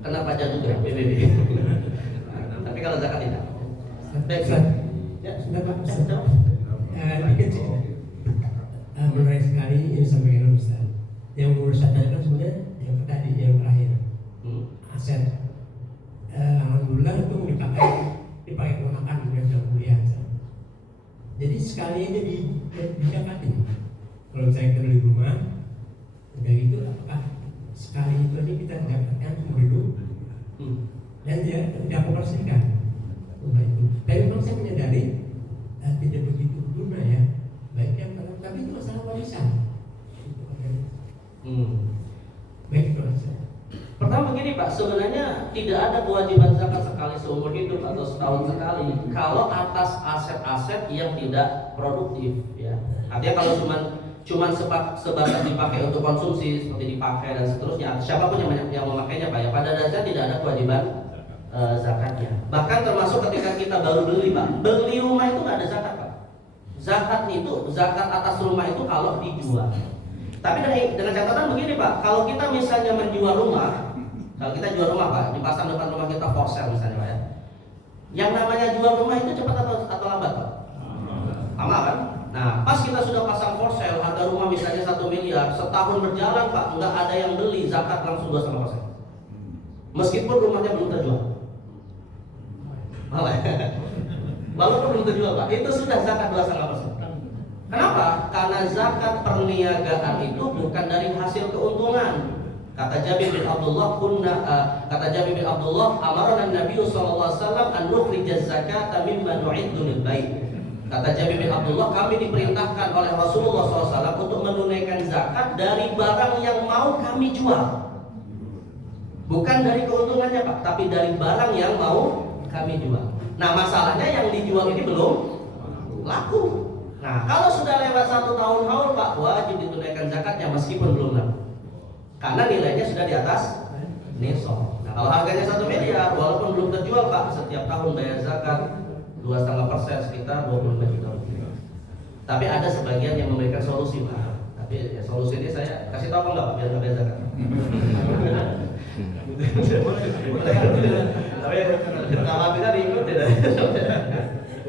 kena pajak juga PBB. Tapi kalau zakat tidak. Baik, ya sudah Pak. Menarik sekali yang disampaikan Ustaz. Yang menurut saya tanyakan sebenarnya yang tadi, yang terakhir, aset. Alhamdulillah itu dipakai keponakan juga dalam kuliah. Jadi sekali aja didapati. Kalau misalnya kita beli rumah, udah gitu apakah sekali itu aja kita dapatkan seumur hidup dan tidak komersilkan rumah itu. Tapi memang saya menyadari tidak begitu guna ya, baik yang tapi itu masalah warisan. Baik itu warisan. Pertama begini Pak, sebenarnya tidak ada kewajiban zakat sekali seumur hidup atau setahun sekali kalau atas aset-aset yang tidak produktif ya. Artinya kalau cuman sebatas dipakai untuk konsumsi seperti dipakai dan seterusnya, siapapun yang memakainya Pak ya, pada dasarnya tidak ada kewajiban zakatnya. Bahkan termasuk ketika kita baru beli Pak, beli rumah itu nggak ada zakat Pak. Zakat atas rumah itu kalau dijual. Tapi dengan catatan begini Pak, kalau kita misalnya menjual rumah, kalau kita jual rumah Pak, dipasang depan rumah kita for sale misalnya Pak ya, yang namanya jual rumah itu cepat atau lambat Pak? Lama kan? Nah pas kita sudah pasang for sale, harga rumah misalnya 1 miliar, setahun berjalan Pak, nggak ada yang beli, zakat langsung 2,5%. Meskipun rumahnya belum terjual. Malah walaupun belum terjual Pak, itu sudah zakat 2,5%. Kenapa? Karena zakat perniagaan itu bukan dari hasil keuntungan. Kata Jabir bin Abdullah, amarana Nabi sallallahu alaihi wasallam an nukhrij zakata mimma nu'iddu lil bait. Kata Jabir bin Abdullah, kami diperintahkan oleh Rasulullah SAW untuk menunaikan zakat dari barang yang mau kami jual. Bukan dari keuntungannya Pak, tapi dari barang yang mau kami jual. Nah masalahnya yang dijual ini belum laku. Nah kalau sudah lewat 1 tahun haul Pak, wajib ditunaikan zakatnya meskipun belum laku. Karena nilainya sudah di atas nisab. Nah kalau harganya 1 miliar, walaupun belum terjual Pak, setiap tahun bayar zakat 2,5% sekitar 25 juta rupiah. Tapi ada sebagian yang memberikan solusi Pak. Tapi ya, solusi ini saya kasih tahu enggak Pak biar nggak bayar zakat. Tapi kalau kita diikut tidak.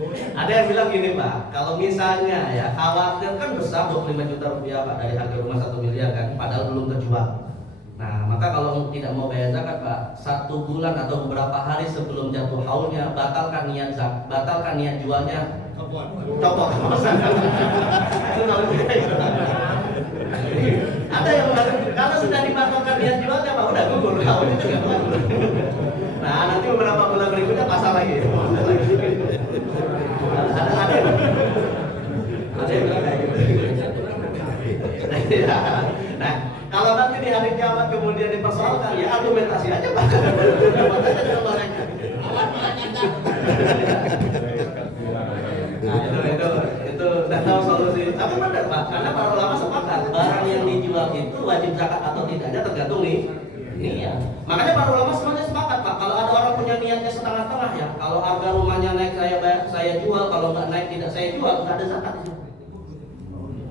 Ada yang bilang gini Pak, kalau misalnya ya khawatir kan besar 25 juta rupiah Pak dari harga rumah 1 miliar kan, padahal belum terjual. Nah maka kalau tidak mau bayar zakat Pak, 1 bulan atau beberapa hari sebelum jatuh haulnya batalkan niat jualnya. Copot. Ada yang mengatakan kalau sudah dibatalkan niat jualnya Pak, udah gugur haulnya juga. Nah nanti beberapa bulan berikutnya pasar lagi. Ada yang bilang kayak gitu. Nah, kalau nanti di hari kiamat kemudian dipersoalkan, ya argumentasi aja Pak. Nah, itu tidak tahu solusi. Tapi benar Pak, karena para ulama sepakat barang yang dijual itu wajib zakat atau tidaknya tergantung nih. Iya. Makanya para ulama semuanya sepakat Pak. Kalau ada orang punya niatnya setengah-setengah ya, kalau harga rumahnya naik saya jual, kalau nggak naik tidak saya jual, nggak ada zakat di situ.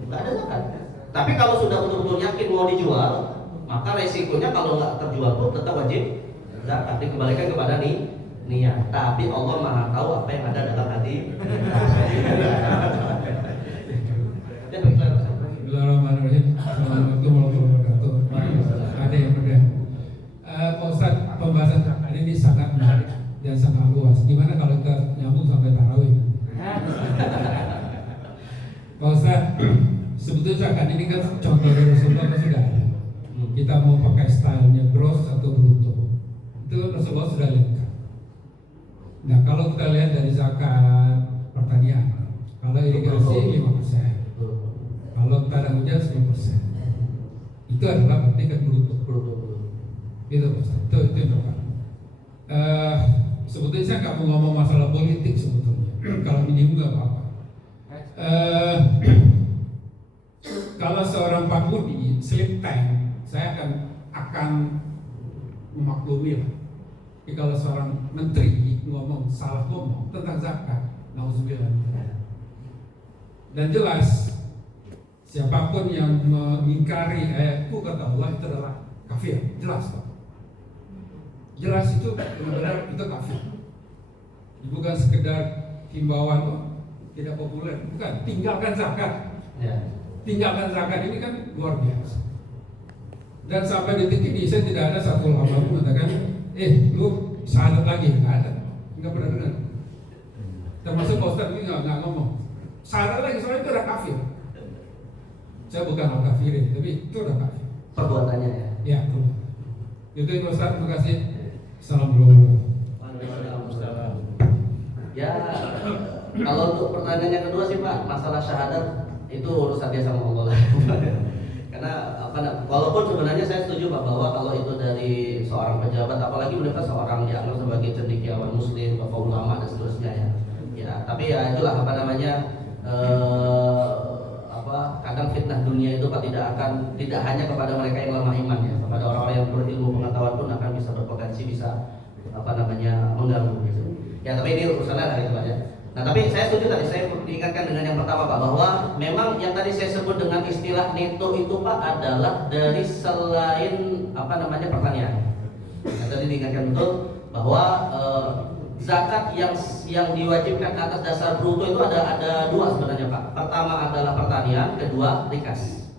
Nggak ada zakat. Tapi kalau sudah betul-betul yakin mau dijual, maka resikonya kalau nggak terjual pun tetap wajib zakat, dikembalikan kepada niat. Tapi Allah Maha tahu apa yang ada dalam hati. Bismillahirrahmanirrahim. Assalamualaikum warahmatullahi wabarakatuh. Ada yang mudah. Pak Ustadz, pembahasan ini sangat menarik dan sangat luas. Gimana kalau kita nyambung sampai tarawih? Pak Ustadz, sebetulnya zakat ini kan contoh dari Rasulullah kan sudah ada. Kita mau pakai stylenya gross atau bruto, itu Rasulullah sudah lengkap. Nah kalau kita lihat dari zakat pertanian, kalau irigasi 5%, kalau tanah hujan 10%, itu adalah berarti kan bruto. Itu yang pertama. Sebetulnya saya nggak mau ngomong masalah politik sebetulnya. Kalau minimum nggak apa-apa. Kalau seorang Pak Budi slip tank, saya akan memaklumi lah. Tapi kalau seorang menteri salah ngomong tentang zakat, nauzubillah. Dan jelas siapapun yang mengingkari ayatku kata Allah itu adalah kafir, jelas Pak. Jelas itu benar-benar itu kafir. Bukan sekedar himbauan tidak populer, bukan. Tinggalkan zakat. Tinggalkan zakat ini kan luar biasa. Dan sampai detik ini saya tidak ada satu ulama pun mengatakan, lu syahadat lagi, nggak ada, nggak pernah dengar. Termasuk Pak Ustadz ini nggak ngomong syahadat lagi, soalnya itu udah kafir. Saya bukan al-kafirin, tapi itu udah kafir. Perbuatannya ya. Ya, itu Pak Ustadz, terima kasih. Assalamualaikum. Ya, kalau untuk pertanyaan yang kedua sih Pak, masalah syahadat itu urusan dia sama Allah. Karena walaupun sebenarnya saya setuju Pak bahwa kalau itu dari seorang pejabat, apalagi mereka seorang dianggap sebagai cendekiawan muslim, tokoh ulama dan seterusnya ya. Ya, tapi ya itulah kadang fitnah dunia itu Pak tidak hanya kepada mereka yang lemah iman ya, kepada orang-orang yang berilmu pengetahuan pun akan bisa berpotensi mengganggu gitu. Ya, tapi ini urusannya lah itu Pak ya. Nah, tapi saya setuju tadi, saya diingatkan dengan yang pertama Pak, bahwa memang yang tadi saya sebut dengan istilah neto itu Pak adalah dari selain pertanian. Nah, tadi diingatkan betul bahwa zakat yang diwajibkan atas dasar bruto itu ada dua sebenarnya Pak. Pertama adalah pertanian, kedua rikas.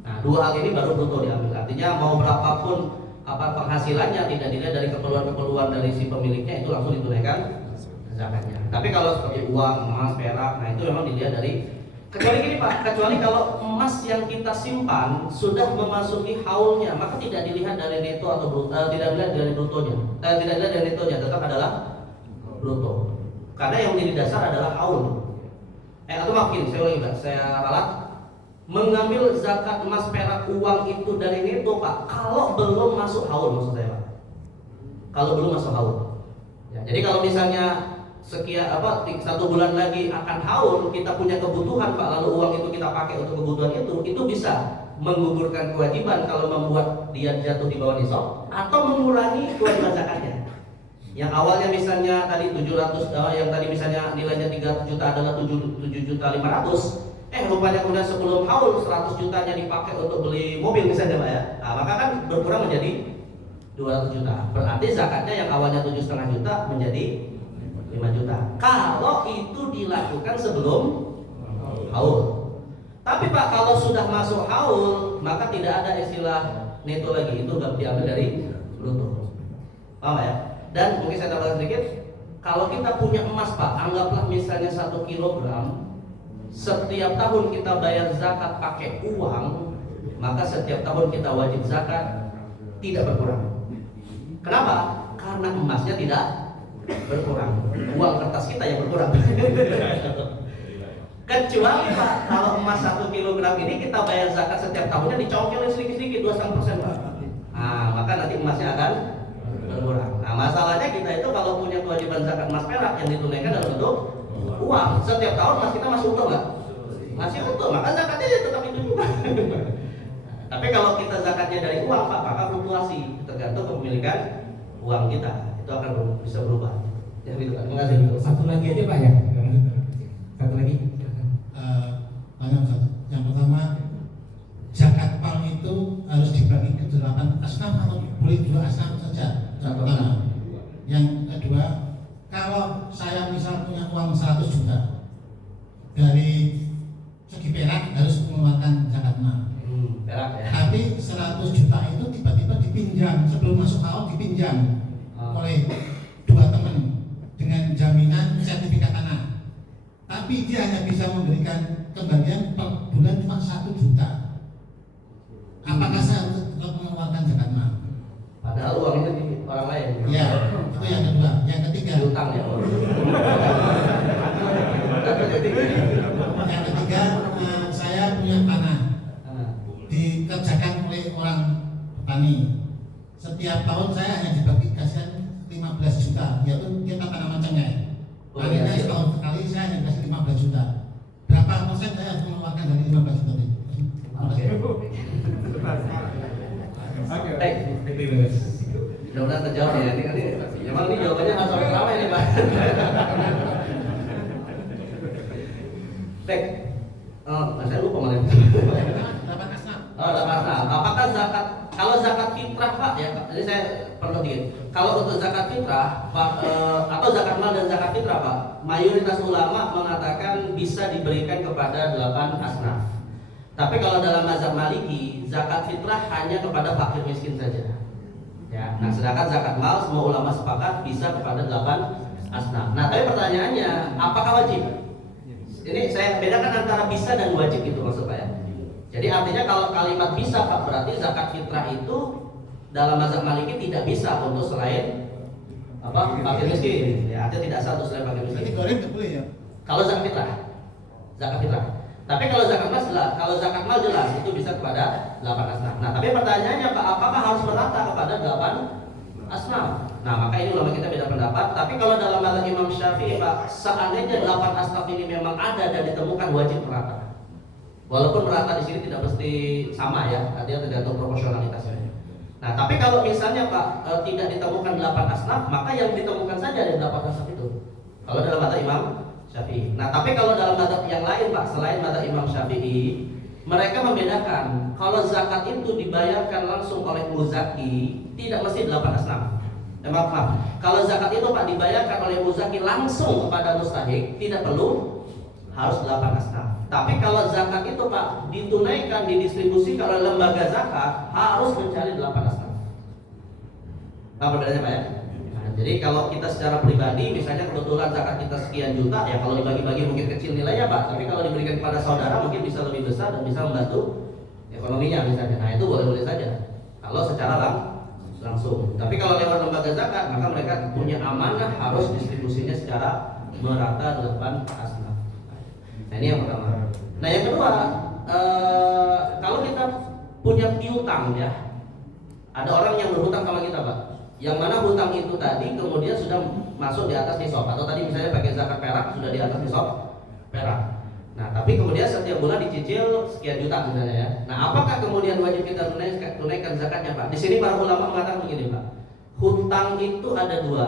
Nah, dua hal ini baru bruto diambil. Artinya mau berapapun penghasilannya tidak dilihat dari keperluan dari si pemiliknya, itu langsung ditunaikan zakatnya. Tapi kalau seperti uang, emas, perak, nah itu memang dilihat dari, kecuali gini Pak, kecuali kalau emas yang kita simpan sudah memasuki haulnya, maka tidak dilihat dari neto atau bruto, tidak dilihat dari brutonya, tidak dilihat dari netonya, tetap adalah bruto. Karena yang menjadi dasar adalah haul. Atau makin, saya ralat, mengambil zakat emas, perak, uang itu dari neto Pak, kalau belum masuk haul, maksud saya Pak. Kalau belum masuk haul. Ya, jadi kalau misalnya satu bulan lagi akan haul, kita punya kebutuhan Pak, lalu uang itu kita pakai untuk kebutuhan itu bisa menggugurkan kewajiban kalau membuat dia jatuh di bawah nisab, atau mengurangi kewajiban zakatnya. Yang awalnya misalnya tadi 700, yang tadi misalnya nilainya 300 juta adalah 7.500.000, rupanya kemudian sebelum haul 100 jutanya dipakai untuk beli mobil misalnya Pak ya. Nah, maka kan berkurang menjadi 200 juta. Berarti zakatnya yang awalnya 7,5 juta menjadi 5 juta. Kalau itu dilakukan sebelum haul. Tapi Pak, kalau sudah masuk haul, maka tidak ada istilah neto lagi, itu diambil dari bruto. Paham ya? Dan mungkin saya tambahkan sedikit, kalau kita punya emas Pak, anggaplah misalnya 1 kilogram, setiap tahun kita bayar zakat pakai uang, maka setiap tahun kita wajib zakat tidak berkurang. Kenapa? Karena emasnya tidak berkurang, uang kertas kita yang berkurang. Kecuali Pak, kalau emas 1 kilogram ini kita bayar zakat setiap tahunnya dicongkelin sedikit-sedikit 2,5% Pak. Nah, maka nanti emasnya akan berkurang. Nah, masalahnya kita itu kalau punya kewajiban zakat emas perak yang ditunaikan dalam bentuk uang, setiap tahun emas kita masih utuh nggak? Masih utuh, maka zakatnya ya tetap itu juga. Tapi kalau kita zakatnya dari uang Pak, maka fluktuasi tergantung kepemilikan uang kita, itu akan bisa berubah. Ya gitu Pak. Terima kasih. Satu lagi aja Pak ya. Satu lagi. Banyak satu. Yang pertama, zakat pal itu harus dibagi ke 8 asnaf atau boleh 2 asnaf saja. Yang pertama. Yang kedua, kalau saya misal punya uang 100 juta dari segi perak harus mengeluarkan zakat mal. Perak ya. Tapi 100 juta itu tiba-tiba dipinjam sebelum masuk haul, dipinjam oleh 2 teman dengan jaminan sertifikat tanah. Tapi dia hanya bisa memberikan kembalian per bulan cuma 1 juta. Apakah saya tetap mengeluarkan zakat mal? Padahal uang itu di orang lain. Ya, itu yang kedua. Yang ketiga. Utang ya. Yang ketiga, saya punya tanah dikerjakan oleh orang petani. Setiap tahun saya hanya dibagi-bagi 15 juta, yaitu kita tanaman cengkeh. Panennya setahun sekali saya hanya dikasih 15 juta. Mudah-mudahan terjawab ya. Memang ini jawabannya harus sampai ramai nih Pak. Baik. Saya lupa malah. Dapat asnaf. Apakah zakat? Kalau zakat fitrah Pak ya, jadi saya perlu dikit. Kalau untuk zakat fitrah Pak, atau zakat mal dan zakat fitrah Pak, mayoritas ulama mengatakan bisa diberikan kepada 8 asnaf. Tapi kalau dalam mazhab Maliki, zakat fitrah hanya kepada fakir miskin saja. Ya, nah sedangkan zakat mal semua ulama sepakat bisa kepada 8 asnaf. Nah, tapi pertanyaannya, apakah wajib? Ini saya bedakan antara bisa dan wajib gitu maksud saya. Jadi artinya kalau kalimat bisa Pak, berarti zakat fitrah itu dalam mazhab Maliki tidak bisa untuk selain fakir miskin. Ya, artinya tidak sah untuk selain fakir miskin. Berarti goreng nggak boleh ya? Kalau zakat fitrah. Tapi kalau zakat mal jelas itu bisa kepada 8 asnaf. Nah, tapi pertanyaannya Pak, apakah harus merata kepada 8 asnaf? Nah, maka ini ulama kita beda pendapat. Tapi kalau dalam mazhab Imam Syafi'i Pak, seandainya 8 asnaf ini memang ada dan ditemukan, wajib merata. Walaupun merata di sini tidak mesti sama ya, artinya tergantung proporsionalitasnya. Nah, tapi kalau misalnya Pak tidak ditemukan 8 asnaf, maka yang ditemukan saja dari 8 asnaf itu. Kalau dalam mazhab Imam Syafi'i. Nah, tapi kalau dalam mazhab yang lain Pak, selain mazhab Imam Syafi'i, mereka membedakan kalau zakat itu dibayarkan langsung oleh muzaki, tidak mesti 8 asnaf. Maaf. Kalau zakat itu Pak dibayarkan oleh muzaki langsung kepada mustahik, tidak perlu harus 8 asnaf. Tapi kalau zakat itu Pak ditunaikan, didistribusikan oleh lembaga zakat, harus mencari 8 asnaf. Apa bedanya Pak ya? Nah, jadi kalau kita secara pribadi, misalnya kebetulan zakat kita sekian juta, ya kalau dibagi-bagi mungkin kecil nilainya Pak. Tapi kalau diberikan kepada saudara mungkin bisa lebih besar dan bisa membantu ekonominya misalnya. Nah itu boleh-boleh saja. Kalau secara langsung. Tapi kalau lewat lembaga zakat, maka mereka punya amanah harus distribusinya secara merata 8 asnaf. Nah ini yang pertama. Nah yang kedua, kalau kita punya piutang ya, ada orang yang berhutang sama kita Pak, yang mana hutang itu tadi kemudian sudah masuk di atas nisab, atau tadi misalnya pakai zakat perak sudah di atas nisab perak. Nah tapi kemudian setiap bulan dicicil sekian juta misalnya ya. Nah apakah kemudian wajib kita tunaikan zakatnya Pak? Di sini para ulama mengatakan begini Pak, hutang itu ada dua,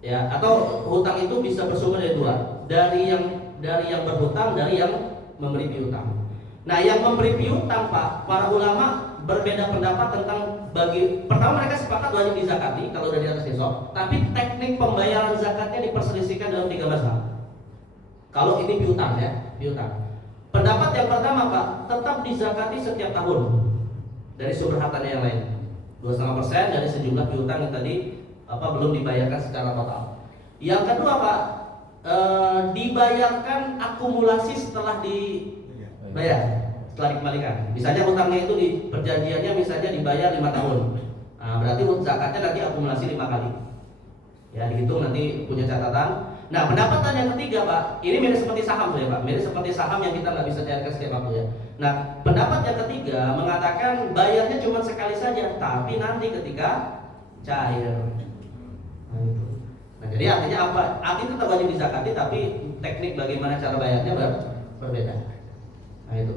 ya, atau hutang itu bisa bersumber dari dua, dari yang berhutang, dari yang memberi piutang. Nah, yang memberi piutang Pak, para ulama berbeda pendapat tentang pertama mereka sepakat wajib dizakati kalau udah di atas nisab, tapi teknik pembayaran zakatnya diperselisihkan dalam 3 mazhab. Kalau ini piutang ya, piutang. Pendapat yang pertama Pak, tetap dizakati setiap tahun dari sumber hartanya yang lain. 2,5% dari sejumlah piutang yang tadi belum dibayarkan secara total. Yang kedua Pak, dibayarkan akumulasi setelah dibayar, setelah dikembalikan. Misalnya hutangnya itu di perjanjiannya misalnya dibayar 5 tahun. Nah, berarti zakatnya nanti akumulasi 5 kali. Ya, dihitung nanti punya catatan. Nah, pendapatan yang ketiga Pak, ini mirip seperti saham ya Pak, mirip seperti saham yang kita nggak bisa cairkan setiap waktu ya. Nah, pendapat yang ketiga mengatakan bayarnya cuma sekali saja, tapi nanti ketika cair. Nah, itu. Nah, jadi artinya apa? Artinya tetap wajib dizakati, tapi teknik bagaimana cara bayarnya berbeda. Nah itu.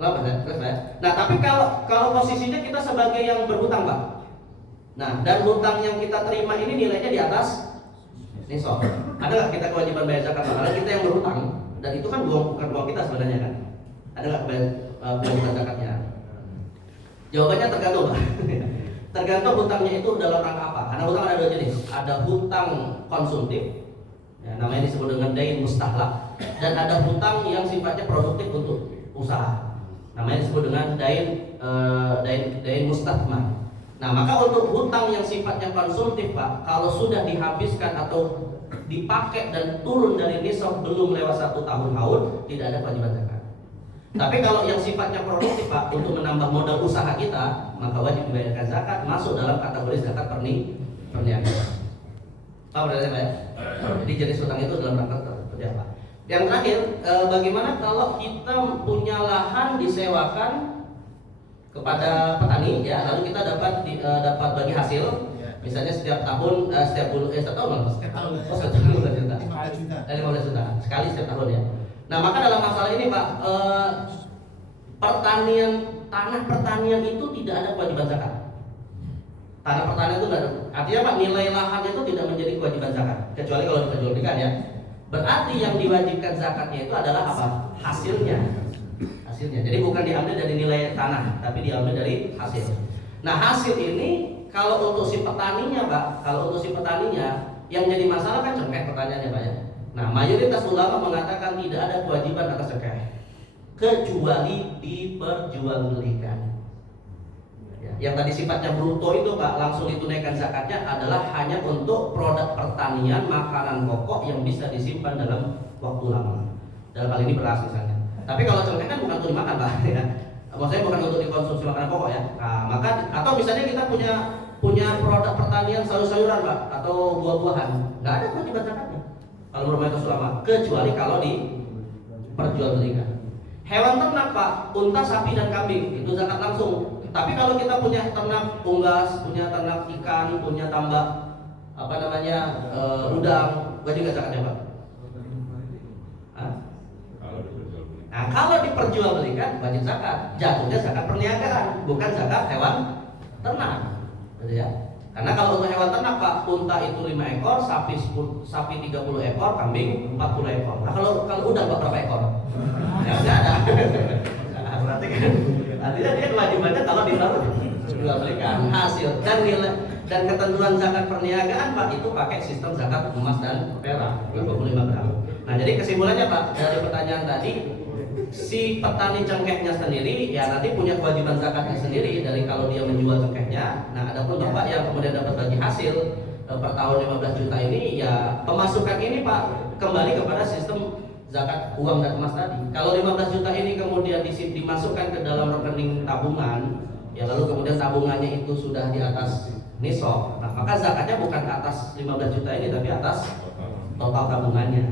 Nah, tapi kalau posisinya kita sebagai yang berhutang Pak. Nah, dan hutang yang kita terima ini nilainya di atas nisab. Ada nggak kita kewajiban bayar zakat? Karena kita yang berhutang, dan itu kan bukan uang kita sebenarnya kan. Ada nggak kewajiban zakatnya? Jawabannya tergantung Pak. Tergantung hutangnya itu dalam rangka apa. Karena hutang ada 2 jenis. Ada hutang konsumtif, ya, namanya disebut dengan dain mustahlak, dan ada hutang yang sifatnya produktif untuk usaha, namanya disebut dengan dain mustahmar. Nah, maka untuk hutang yang sifatnya konsumtif Pak, kalau sudah dihabiskan atau dipakai dan turun dari nisab belum lewat 1 tahun haul, tidak ada kewajiban zakat. Tapi kalau yang sifatnya produktif Pak, untuk menambah modal usaha kita, maka wajib membayarkan zakat, masuk dalam kategori zakat perniagaan. Apa berarti Pak ya? Jadi jenis hutang itu dalam rangka seperti apa? Yang terakhir, bagaimana kalau kita punya lahan disewakan kepada petani, ya, lalu kita dapat bagi hasil, misalnya setiap tahun, setiap tahun, 15 juta sekali setiap tahun ya. Nah, maka dalam masalah ini Pak, tanah pertanian itu tidak ada kewajiban zakat. Tanah pertanian itu nggak ada. Artinya Pak, nilai lahan itu tidak menjadi kewajiban zakat, kecuali kalau diperjualbelikan ya. Berarti yang diwajibkan zakatnya itu adalah apa? Hasilnya. Jadi bukan diambil dari nilai tanah, tapi diambil dari hasil. Nah, hasil ini kalau untuk si petaninya Pak, yang jadi masalah kan cengkeh pertanyaannya Pak ya. Nah, mayoritas ulama mengatakan tidak ada kewajiban atas cengkeh, kecuali diperjualbelikan. Yang tadi sifatnya bruto itu Pak, langsung ditunaikan zakatnya adalah hanya untuk produk pertanian, makanan pokok yang bisa disimpan dalam waktu lama. Dalam hal ini beras misalnya. Tapi kalau cengkeh kan bukan untuk dimakan Pak ya. Maksudnya bukan untuk dikonsumsi makanan pokok ya. Nah, maka atau misalnya kita punya produk pertanian sayur-sayuran Pak, atau buah-buahan, nggak ada kewajiban zakatnya. Kalau menurut ulama, kecuali kalau diperjualbelikan. Hewan ternak Pak, unta, sapi dan kambing itu zakat langsung. Tapi kalau kita punya ternak unggas, punya ternak ikan, punya tambak udang, wajib nggak zakatnya Pak? Nah, kalau diperjualbelikan wajib zakat, jatuhnya zakat perniagaan, bukan zakat hewan ternak, gitu ya. Karena kalau untuk hewan ternak Pak, unta itu 5 ekor, sapi 30 ekor, kambing 40 ekor. Nah, kalau udang Pak berapa ekor? Ya nggak ada. Nah, berarti kan artinya dia kewajibannya kalau ditaruh jual-belikan hasil dan ketentuan zakat perniagaan Pak itu pakai sistem zakat emas dan perak 25 gram. Nah, jadi kesimpulannya Pak dari pertanyaan tadi, si petani cengkehnya sendiri ya nanti punya kewajiban zakatnya sendiri dari kalau dia menjual cengkehnya. Nah, adapun Bapak yang kemudian dapat bagi hasil per tahun 15 juta ini, ya pemasukan ini Pak kembali kepada sistem zakat uang dan emas tadi. Kalau 15 juta ini kemudian dimasukkan ke dalam rekening tabungan, ya lalu kemudian tabungannya itu sudah di atas nisab, nah maka zakatnya bukan atas 15 juta ini tapi atas total tabungannya.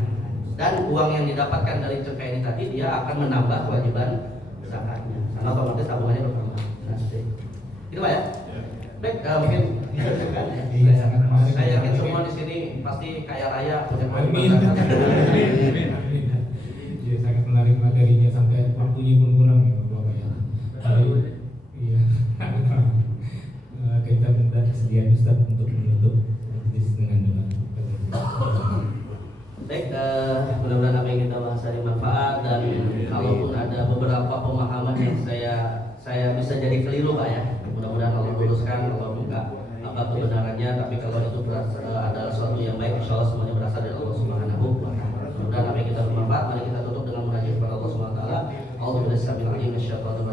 Dan uang yang didapatkan dari cengkeh ini tadi dia akan menambah kewajiban zakatnya, karena otomatis tabungannya bertambah. Nah, itu Pak ya. Baik, mungkin saya yakin semua di sini pasti kaya raya punya kewajiban zakat. Iya, sangat menarik materinya sampai waktunya pun kurang ya Bapak ya. Iya. Kita minta kesediaan Ustaz untuk menutup dengan doa. Baik, mudah-mudahan apa yang kita bahas ada manfaat, dan kalaupun ada beberapa pemahaman yang saya bisa jadi keliru Pak ya, mudah-mudahan Allah luruskan, Allah buka apa kebenarannya. Tapi kalau itu adalah sesuatu yang baik, insya Allah semuanya berasal dari Allah Subhanahu wa Ta'ala. Mudah-mudahan apa yang kita bermanfaat. Mari kita tutup dengan munajat kepada Allah Subhanahu wa Ta'ala.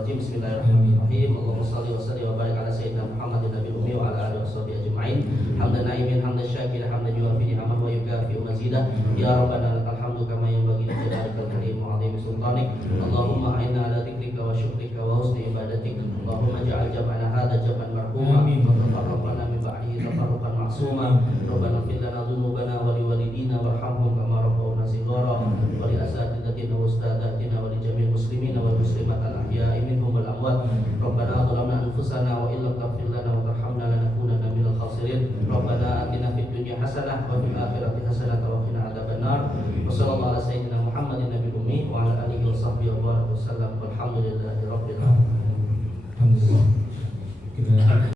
Bismillahirrahmanirrahim. Allahumma shalli wa sallim wa barik ala sayyidina Muhammadin nabiyil ummi wa ala alihi washabihi ajma'in. Hamdan na'imin, hamdan syakirin, hamdan yuwafi ni'amahu wa yukafi'u mazidah. Ya Rabbana lakal hamdu kama yanbaghi li jalalika karim wa 'azimi sultanik. Allahumma a'inna ala dzikrika wa syukrika wa husni ibadatik. Allahumma ja'al jam'ana hadza jam'an marhuma wa tafarraqana min ba'dihi tafarruqan ma'suma. Rabbana ighfir lana dzunubana wa liwalidina warhamhum kama rabbawna shighara wa li asatidatina wa ustadatina wa li jami'il muslimina wal muslimat al ahya'i minhum wal amwat. Rabbana zalamna anfusana wa illam taghfir lana wa tarhamna lanakunanna minal khasirin. Rabbana atina fid dunya hasanah wa fil akhirati hasanah wa qina adzabannar. Wa sallallahu ala sayyidina Muhammadin nabiyil ummi wa ala alihi wa